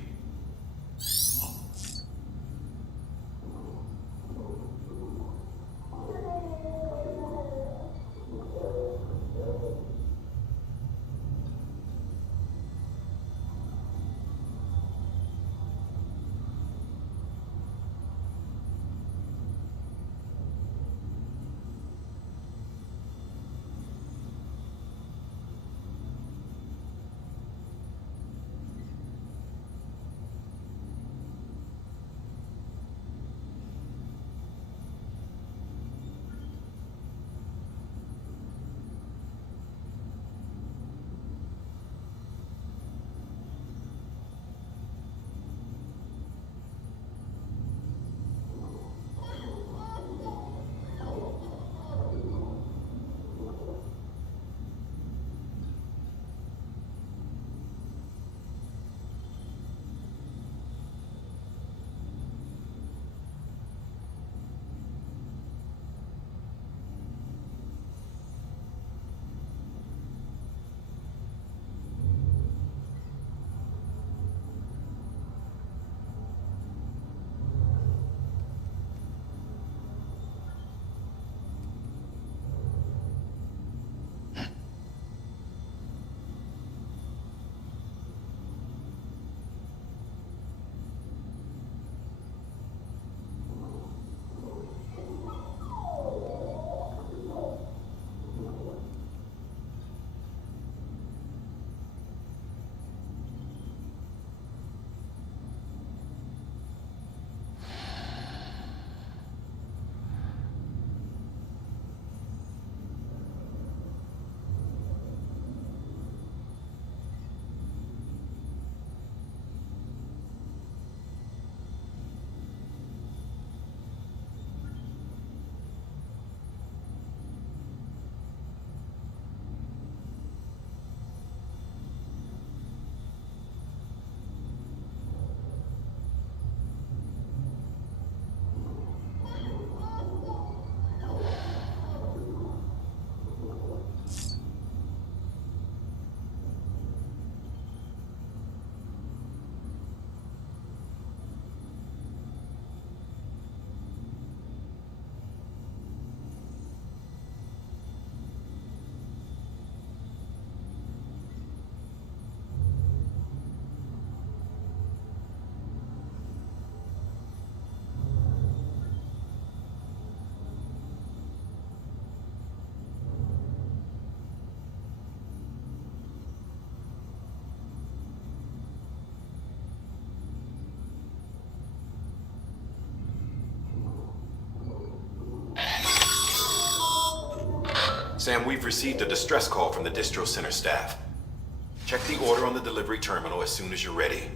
Sam, we've received a distress call from the distro center staff. Check the order on the delivery terminal as soon as you're ready.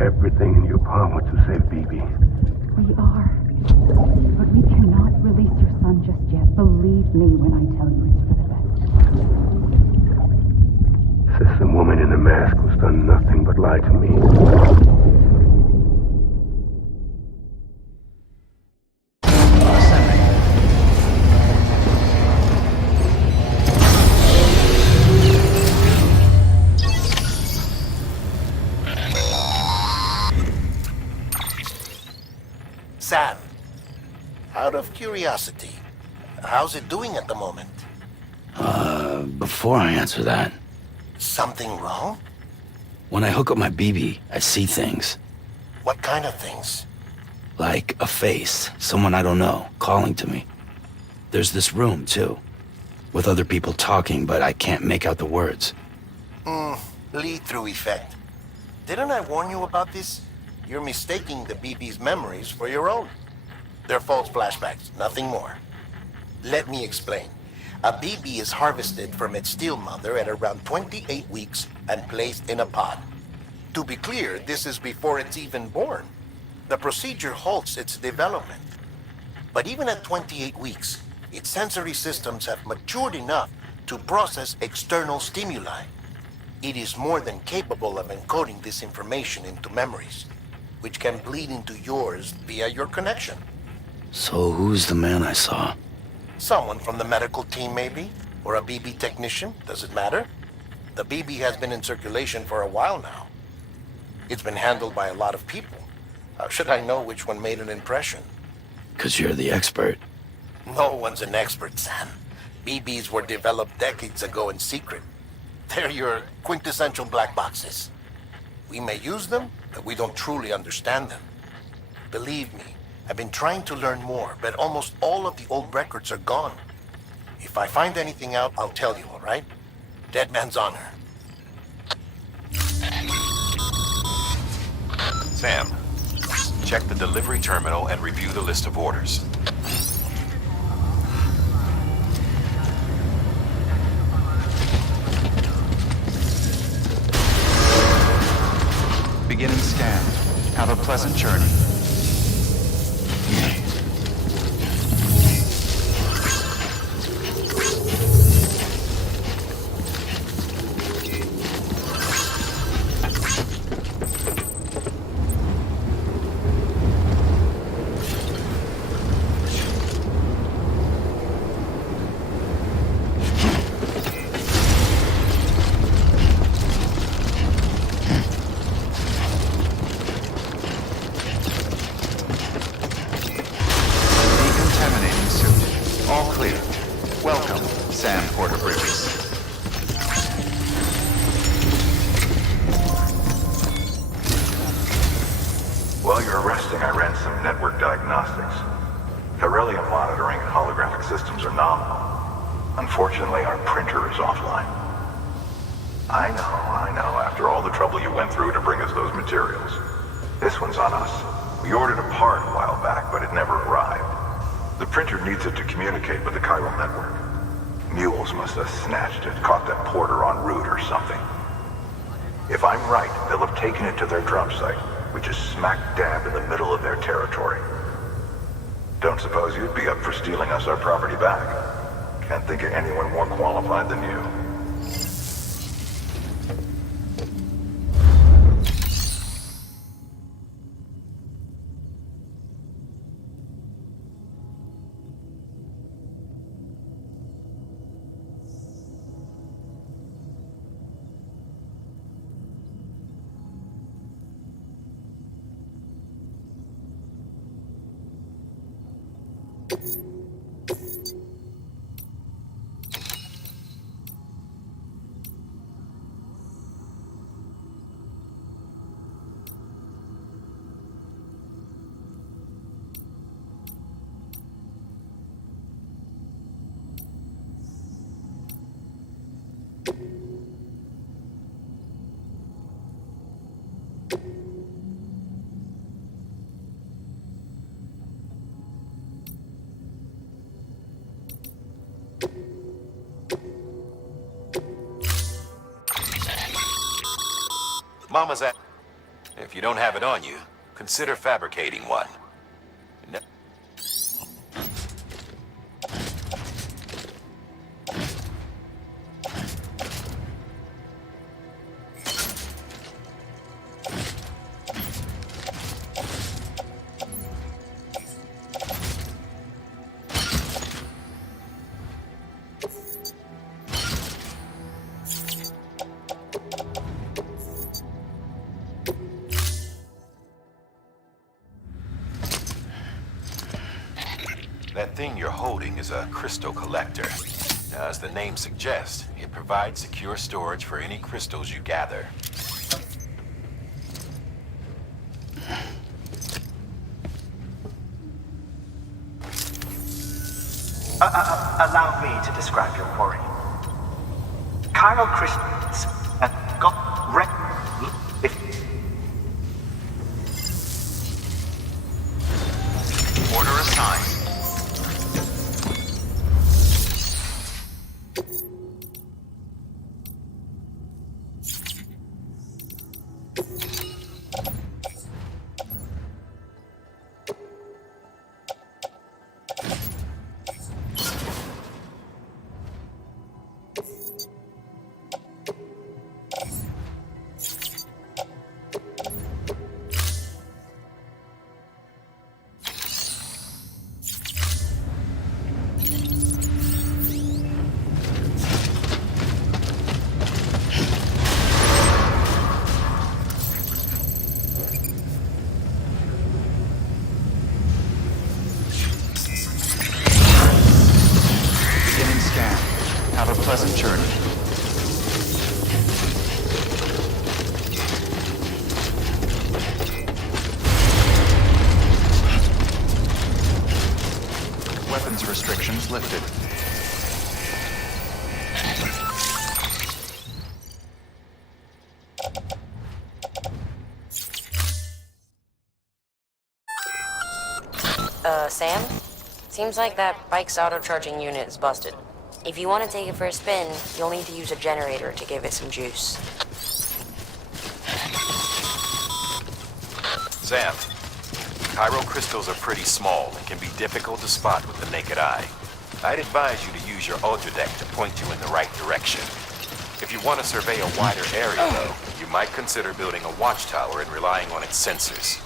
Everything in your power to save BB. We are. But we cannot release your son just yet. Believe me when I tell you it's for the best. Says the woman in the mask who's done nothing but lie to me. Sam, out of curiosity, how's it doing at the moment? Before I answer that, Something wrong? when I hook up my BB, I see things. What kind of things? Like a face, someone I don't know, calling to me. There's this room, too, with other people talking, but I can't make out the words. Lead-through effect. Didn't I warn you about this? You're mistaking the BB's memories for your own. They're false flashbacks, nothing more. Let me explain. A BB is harvested from its steel mother at around 28 weeks and placed in a pod. To be clear, this is before it's even born. The procedure halts its development. But even at 28 weeks, its sensory systems have matured enough to process external stimuli. It is more than capable of encoding this information into memories, which can bleed into yours via your connection. So who's the man I saw? Someone from the medical team, maybe? Or a BB technician? Does it matter? The BB has been in circulation for a while now. It's been handled by a lot of people. How should I know which one made an impression? 'Cause you're the expert. No one's an expert, Sam. BBs were developed decades ago in secret. They're your quintessential black boxes. We may use them, but we don't truly understand them. Believe me, I've been trying to learn more, but almost all of the old records are gone. If I find anything out, I'll tell you, all right? Dead man's honor. Sam, check the delivery terminal and review the list of orders. Beginning scan. Have a pleasant journey. Decontaminating suit. All clear. Welcome, Sam Porter Bridges. While you're resting, I ran some network diagnostics. Beryllium monitoring and holographic systems are nominal. Unfortunately, our printer is offline. I know, after all the trouble you went through to bring us those materials. This one's on us. We ordered a part a while back, but it never arrived. The printer needs it to communicate with the chiral network. Mules must have snatched it, caught that porter en route or something. If I'm right, they'll have taken it to their drop site, which is smack dab in the middle of their territory. Don't suppose you'd be up for stealing us our property back? Can't think of anyone more qualified than you. Mama's at... If you don't have it on you, consider fabricating one. That thing you're holding is a crystal collector. Now, as the name suggests, it provides secure storage for any crystals you gather. Allow me to describe your quarry. Chiral crystals got red. Order assigned. Have a pleasant journey. Weapons restrictions lifted. Sam? Seems like that bike's auto-charging unit is busted. If you want to take it for a spin, you'll need to use a generator to give it some juice. Sam, chiral crystals are pretty small and can be difficult to spot with the naked eye. I'd advise you to use your ultra deck to point you in the right direction. If you want to survey a wider area, though, you might consider building a watchtower and relying on its sensors.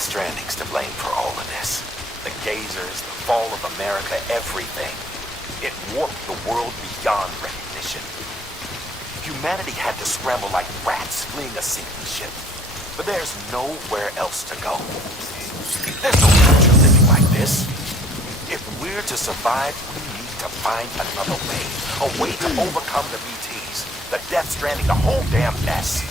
Death Stranding's to blame for all of this. The gazers, the fall of America, everything. It warped the world beyond recognition. Humanity had to scramble like rats fleeing a sinking ship. But there's nowhere else to go. There's no future living like this. If we're to survive, we need to find another way. A way to overcome the BTs, the Death Stranding, the whole damn mess.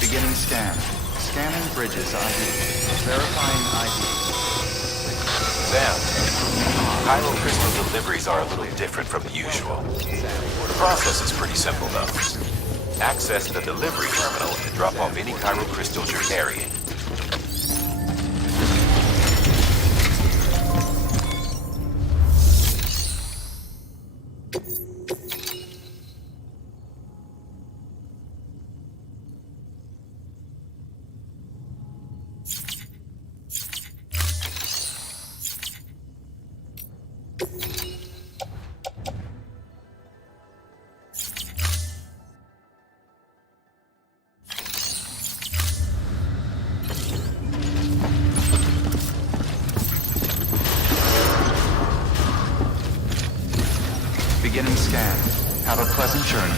Beginning scan. Scanning bridges ID. Verifying ID. Sam, Pyro crystal deliveries are a little different from the usual. The process is pretty simple, though. Access the delivery terminal and drop off any Pyro crystals you're carrying. Beginning scan. Have a pleasant journey.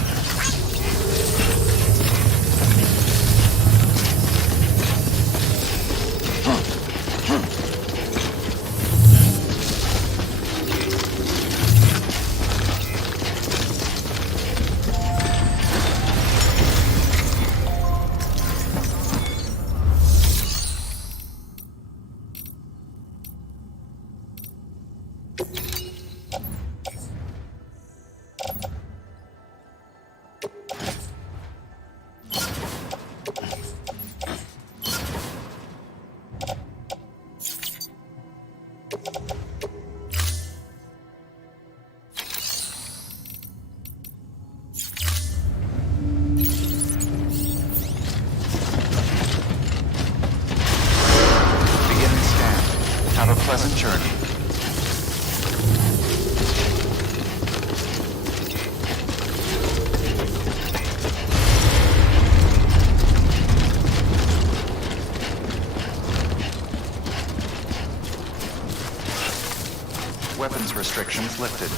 Have a pleasant journey. Weapons restrictions lifted.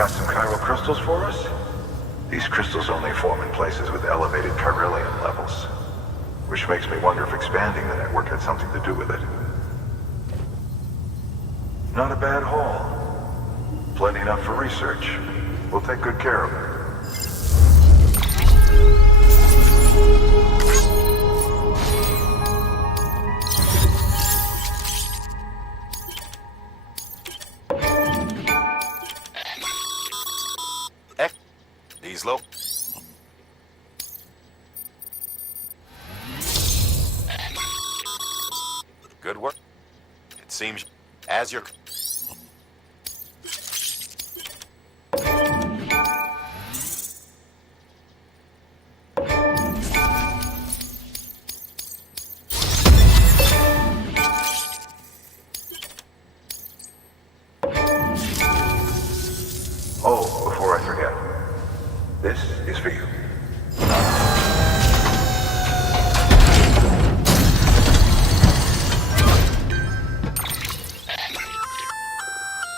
Got some chiral crystals for us? These crystals only form in places with elevated chiralium levels, which makes me wonder if expanding the network had something to do with it. Not a bad haul. Plenty enough for research. We'll take good care of it. These low. Good work. It seems as you're. Oh, before I forget, this is for you.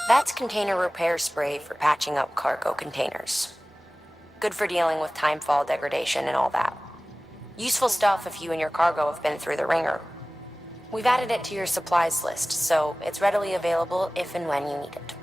That's container repair spray for patching up cargo containers. Good for dealing with timefall degradation and all that. Useful stuff if you and your cargo have been through the ringer. We've added it to your supplies list, so it's readily available if and when you need it.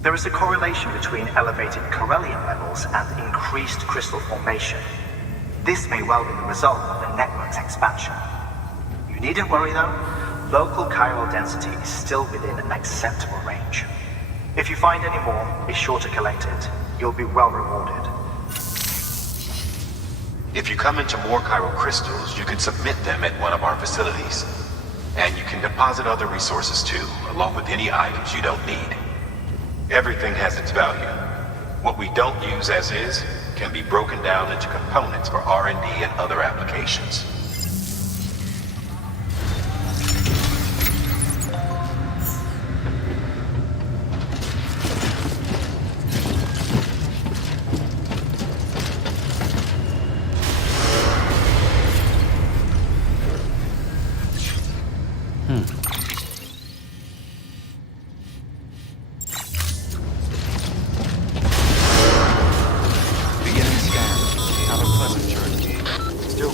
There is a correlation between elevated chiralium levels and increased crystal formation. This may well be the result of the network's expansion. You needn't worry though, local chiral density is still within an acceptable range. If you find any more, be sure to collect it. You'll be well rewarded. If you come into more chiral crystals, you can submit them at one of our facilities. And you can deposit other resources too, along with any items you don't need. Everything has its value. What we don't use as is can be broken down into components for R&D and other applications.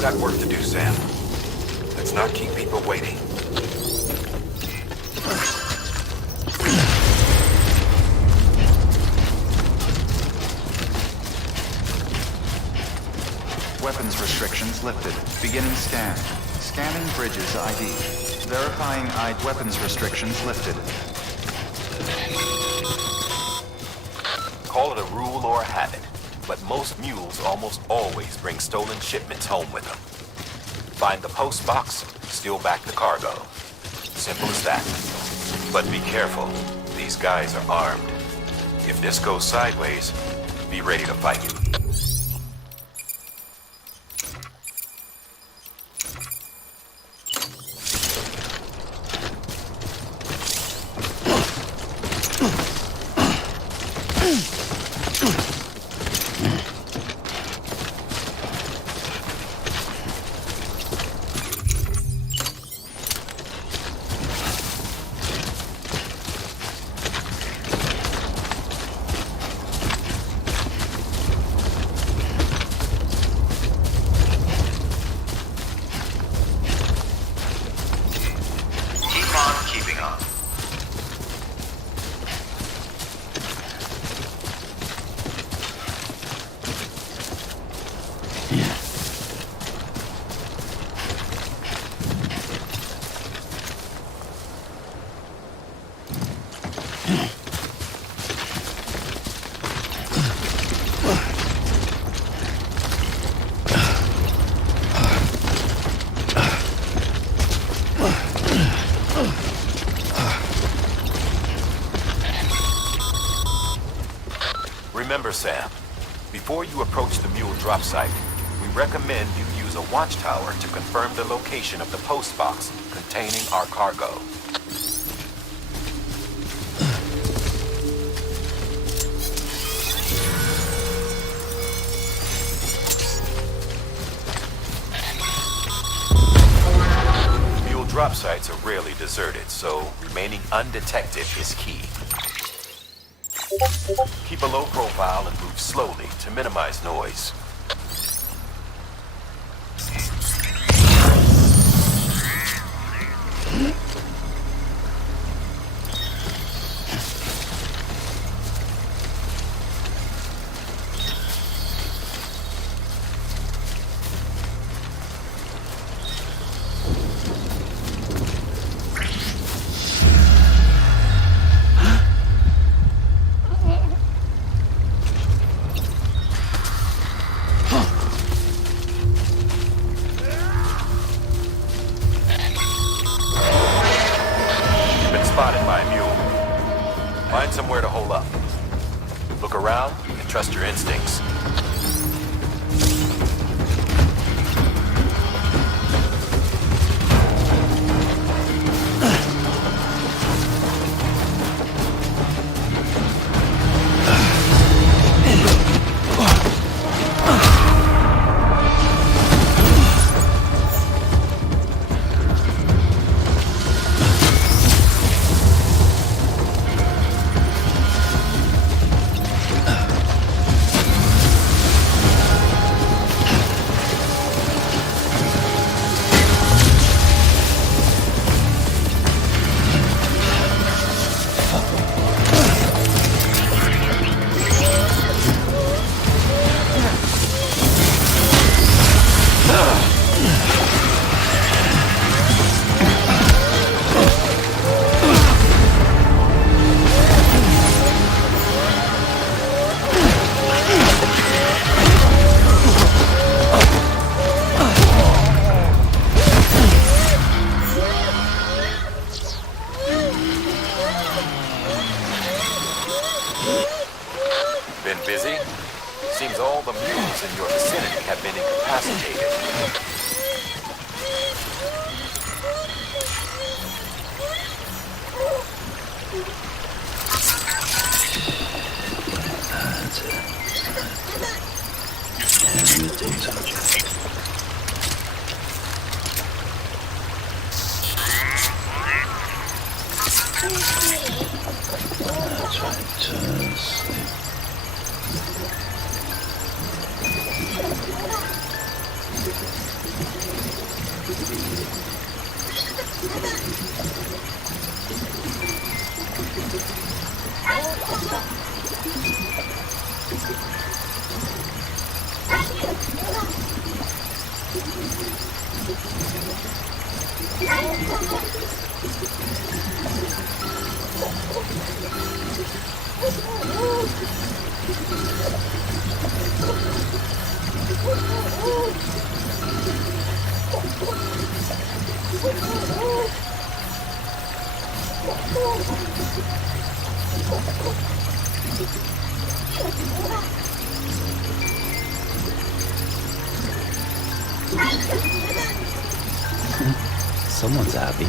Got work to do, Sam. Let's not keep people waiting. Weapons restrictions lifted. Beginning scan. Scanning bridges ID. Verifying weapons restrictions lifted. Call it a rule or a habit, but most mules almost always bring stolen shipments home with them. Find the post box, steal back the cargo. Simple as that. But be careful. These guys are armed. If this goes sideways, be ready to fight. Remember, Sam, before you approach the mule drop site, we recommend you use a watchtower to confirm the location of the post box containing our cargo. Mule drop sites are rarely deserted, so remaining undetected is key. Keep a low profile and move slowly to minimize noise. Spotted by a mule. Find somewhere to hole up. Look around and trust your instincts. Been busy? Seems all the mules in your vicinity have been incapacitated. That's it. And the day's object. That's right, sleep. Someone's happy.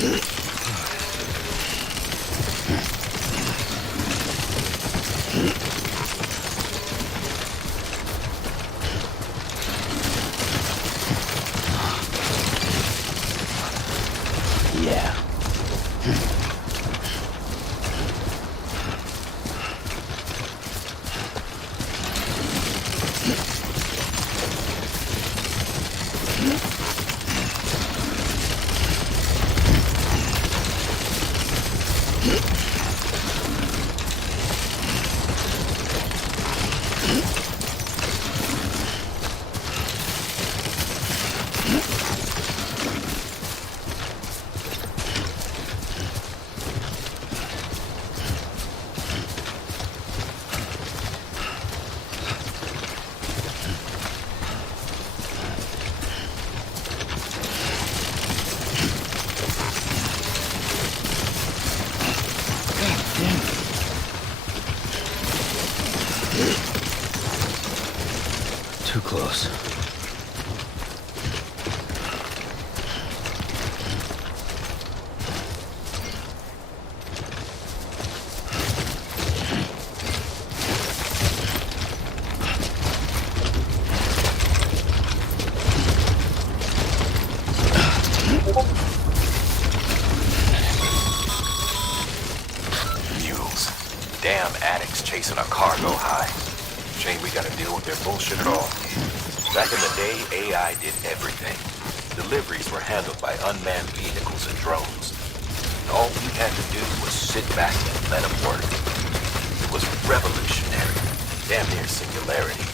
Yeah. Too close. Mules. Damn addicts chasing a cargo high. Shame we gotta deal with their bullshit at all. Back in the day, AI did everything. Deliveries were handled by unmanned vehicles and drones. And all we had to do was sit back and let them work. It was revolutionary. Damn near singularity.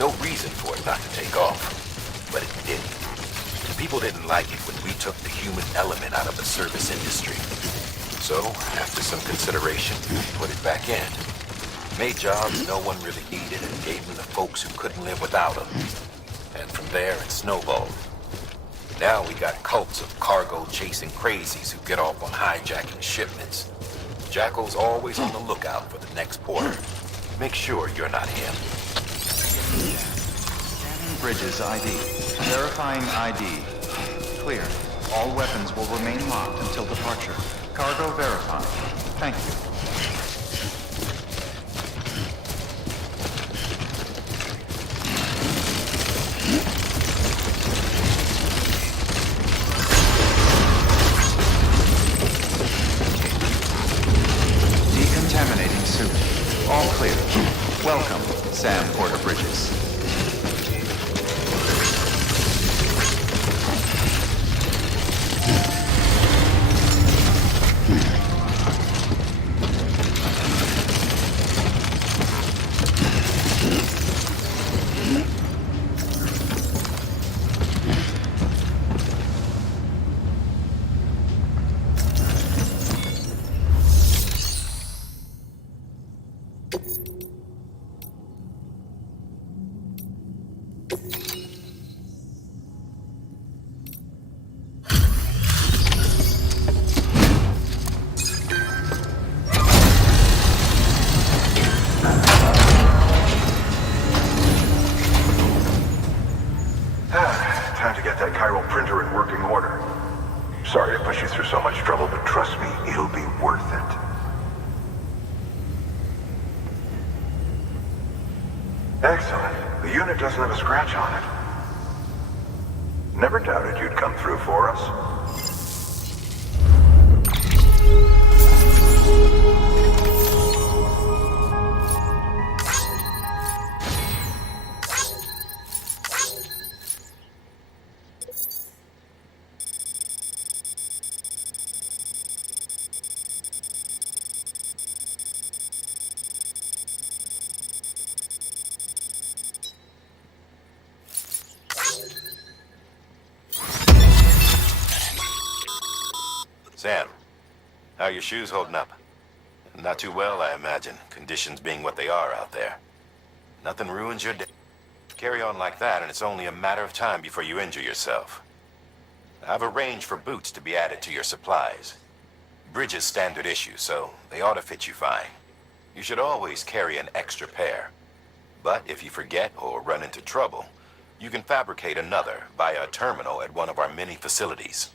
No reason for it not to take off. But it didn't. People didn't like it when we took the human element out of the service industry. So, after some consideration, we put it back in. Made jobs no one really needed and gave them to folks who couldn't live without them. And from there, it snowballed. Now we got cults of cargo-chasing crazies who get off on hijacking shipments. Jackal's always on the lookout for the next porter. Make sure you're not him. Scanning Bridges ID. Verifying ID. Clear. All weapons will remain locked until departure. Cargo verified. Thank you. Decontaminating suit. All clear. Welcome, Sam Porter Bridges. Time to get that chiral printer in working order. Sorry to push you through so much trouble, but trust me, it'll be worth it. Excellent. The unit doesn't have a scratch on it. Never doubted you'd come through for us. Sam, how are your shoes holding up? Not too well, I imagine, conditions being what they are out there. Nothing ruins your day. Carry on like that, and it's only a matter of time before you injure yourself. I've arranged for boots to be added to your supplies. Bridges standard issue, so they ought to fit you fine. You should always carry an extra pair. But if you forget or run into trouble, you can fabricate another via a terminal at one of our many facilities.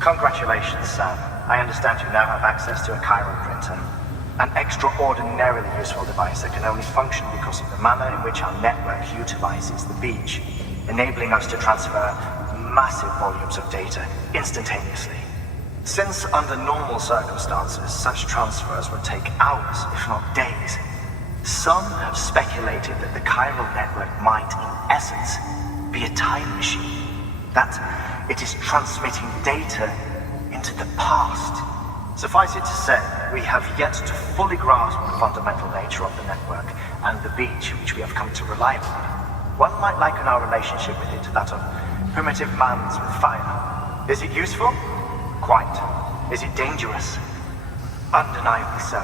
Congratulations, Sam. I understand you now have access to a chiral printer. An extraordinarily useful device that can only function because of the manner in which our network utilizes the beach, enabling us to transfer massive volumes of data instantaneously. Since under normal circumstances, such transfers would take hours, if not days, some have speculated that the chiral network might, in essence, be a time machine. That it is transmitting data into the past. Suffice it to say, we have yet to fully grasp the fundamental nature of the network and the beach which we have come to rely upon. One might liken our relationship with it to that of primitive mans with fire. Is it useful? Quite. Is it dangerous? Undeniably so.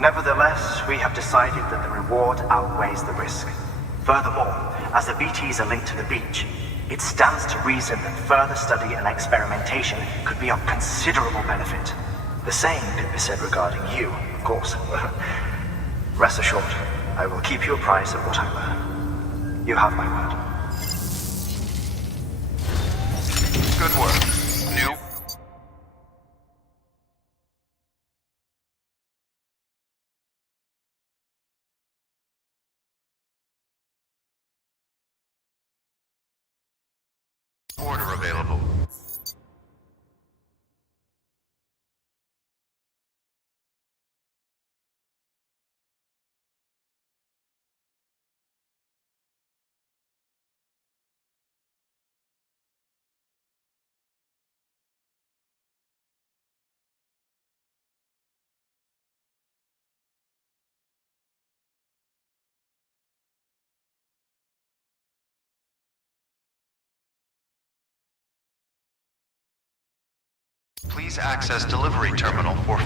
Nevertheless, we have decided that the reward outweighs the risk. Furthermore, as the BTs are linked to the beach, it stands to reason that further study and experimentation could be of considerable benefit. The same could be said regarding you, of course. Rest assured, I will keep you apprised of what I learn. You have my word. Good work. New. Order available. Please access delivery terminal for...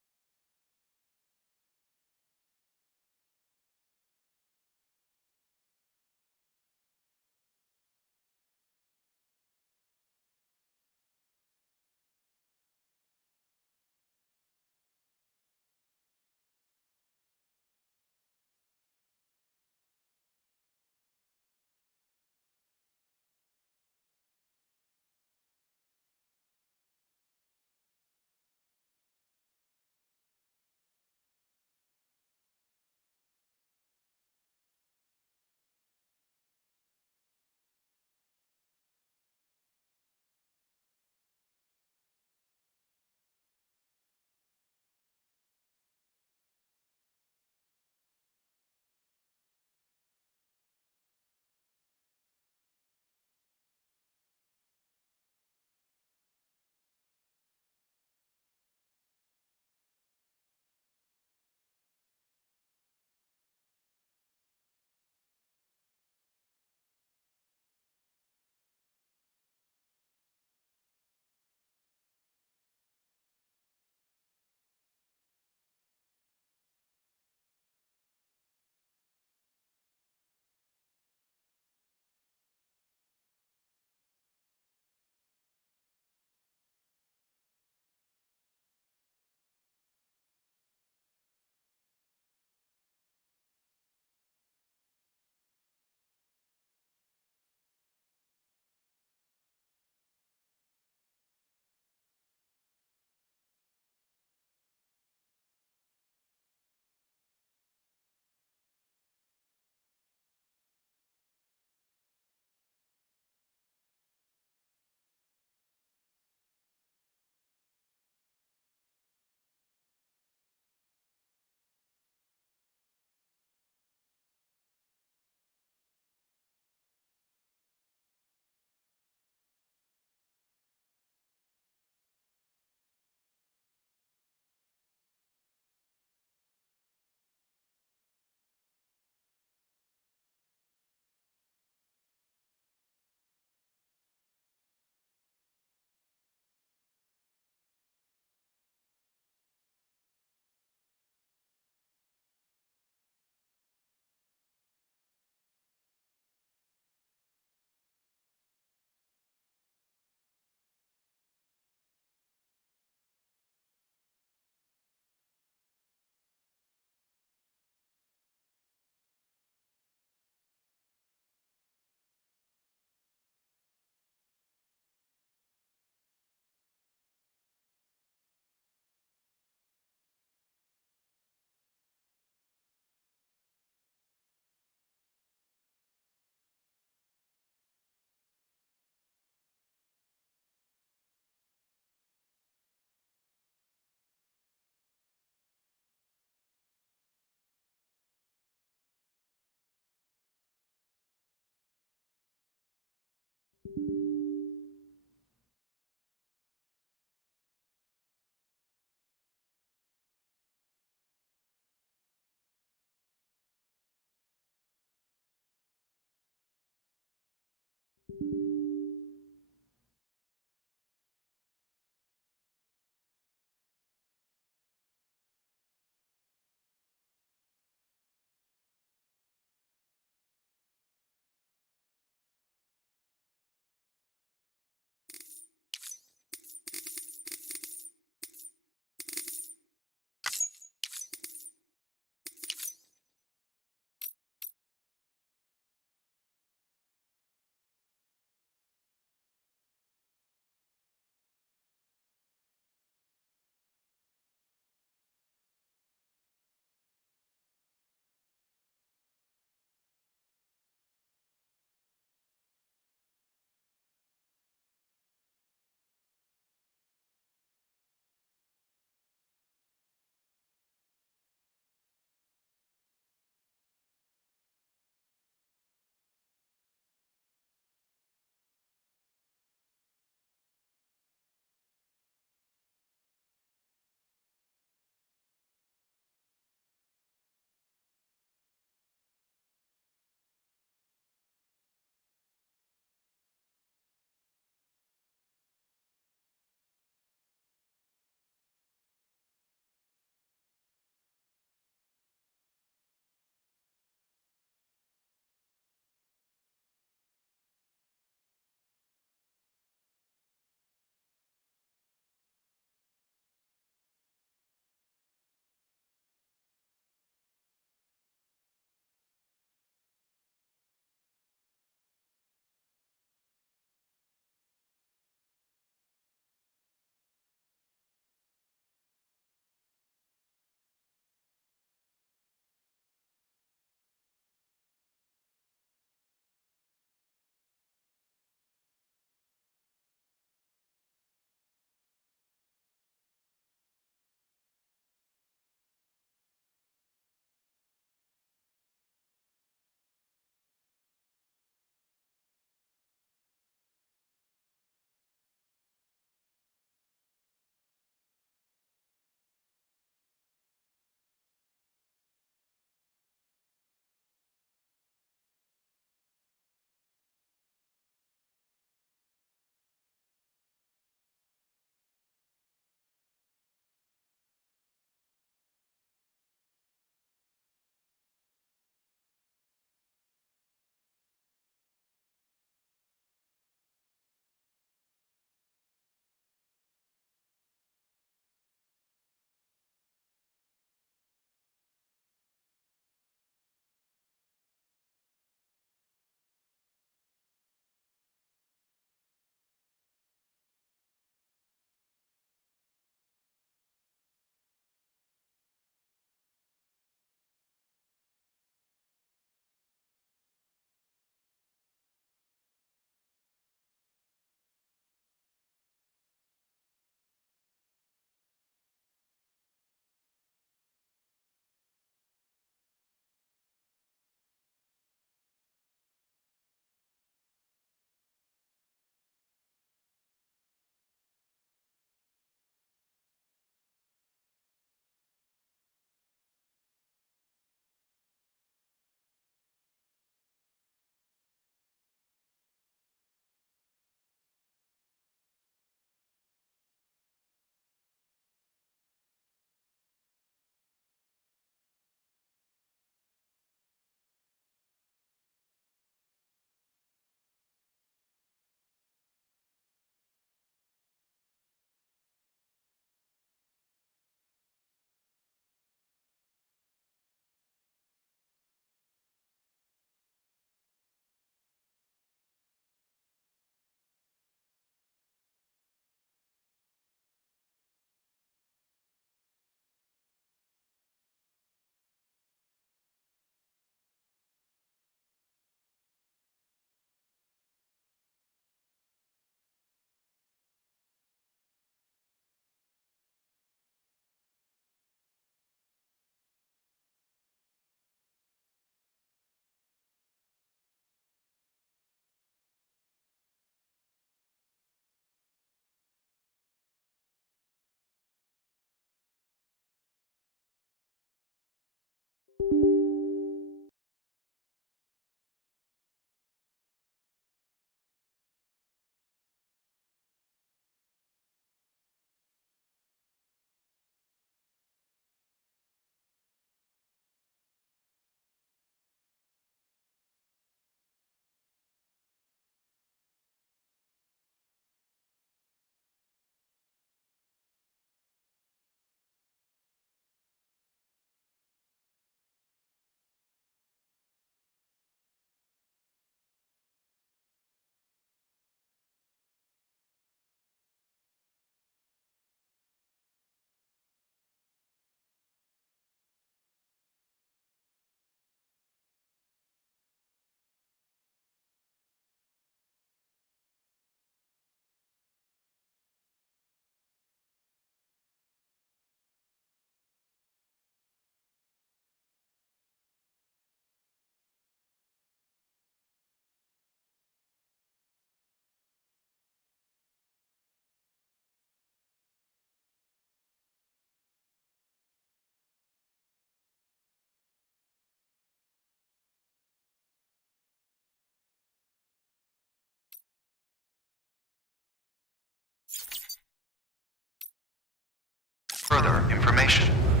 Further information.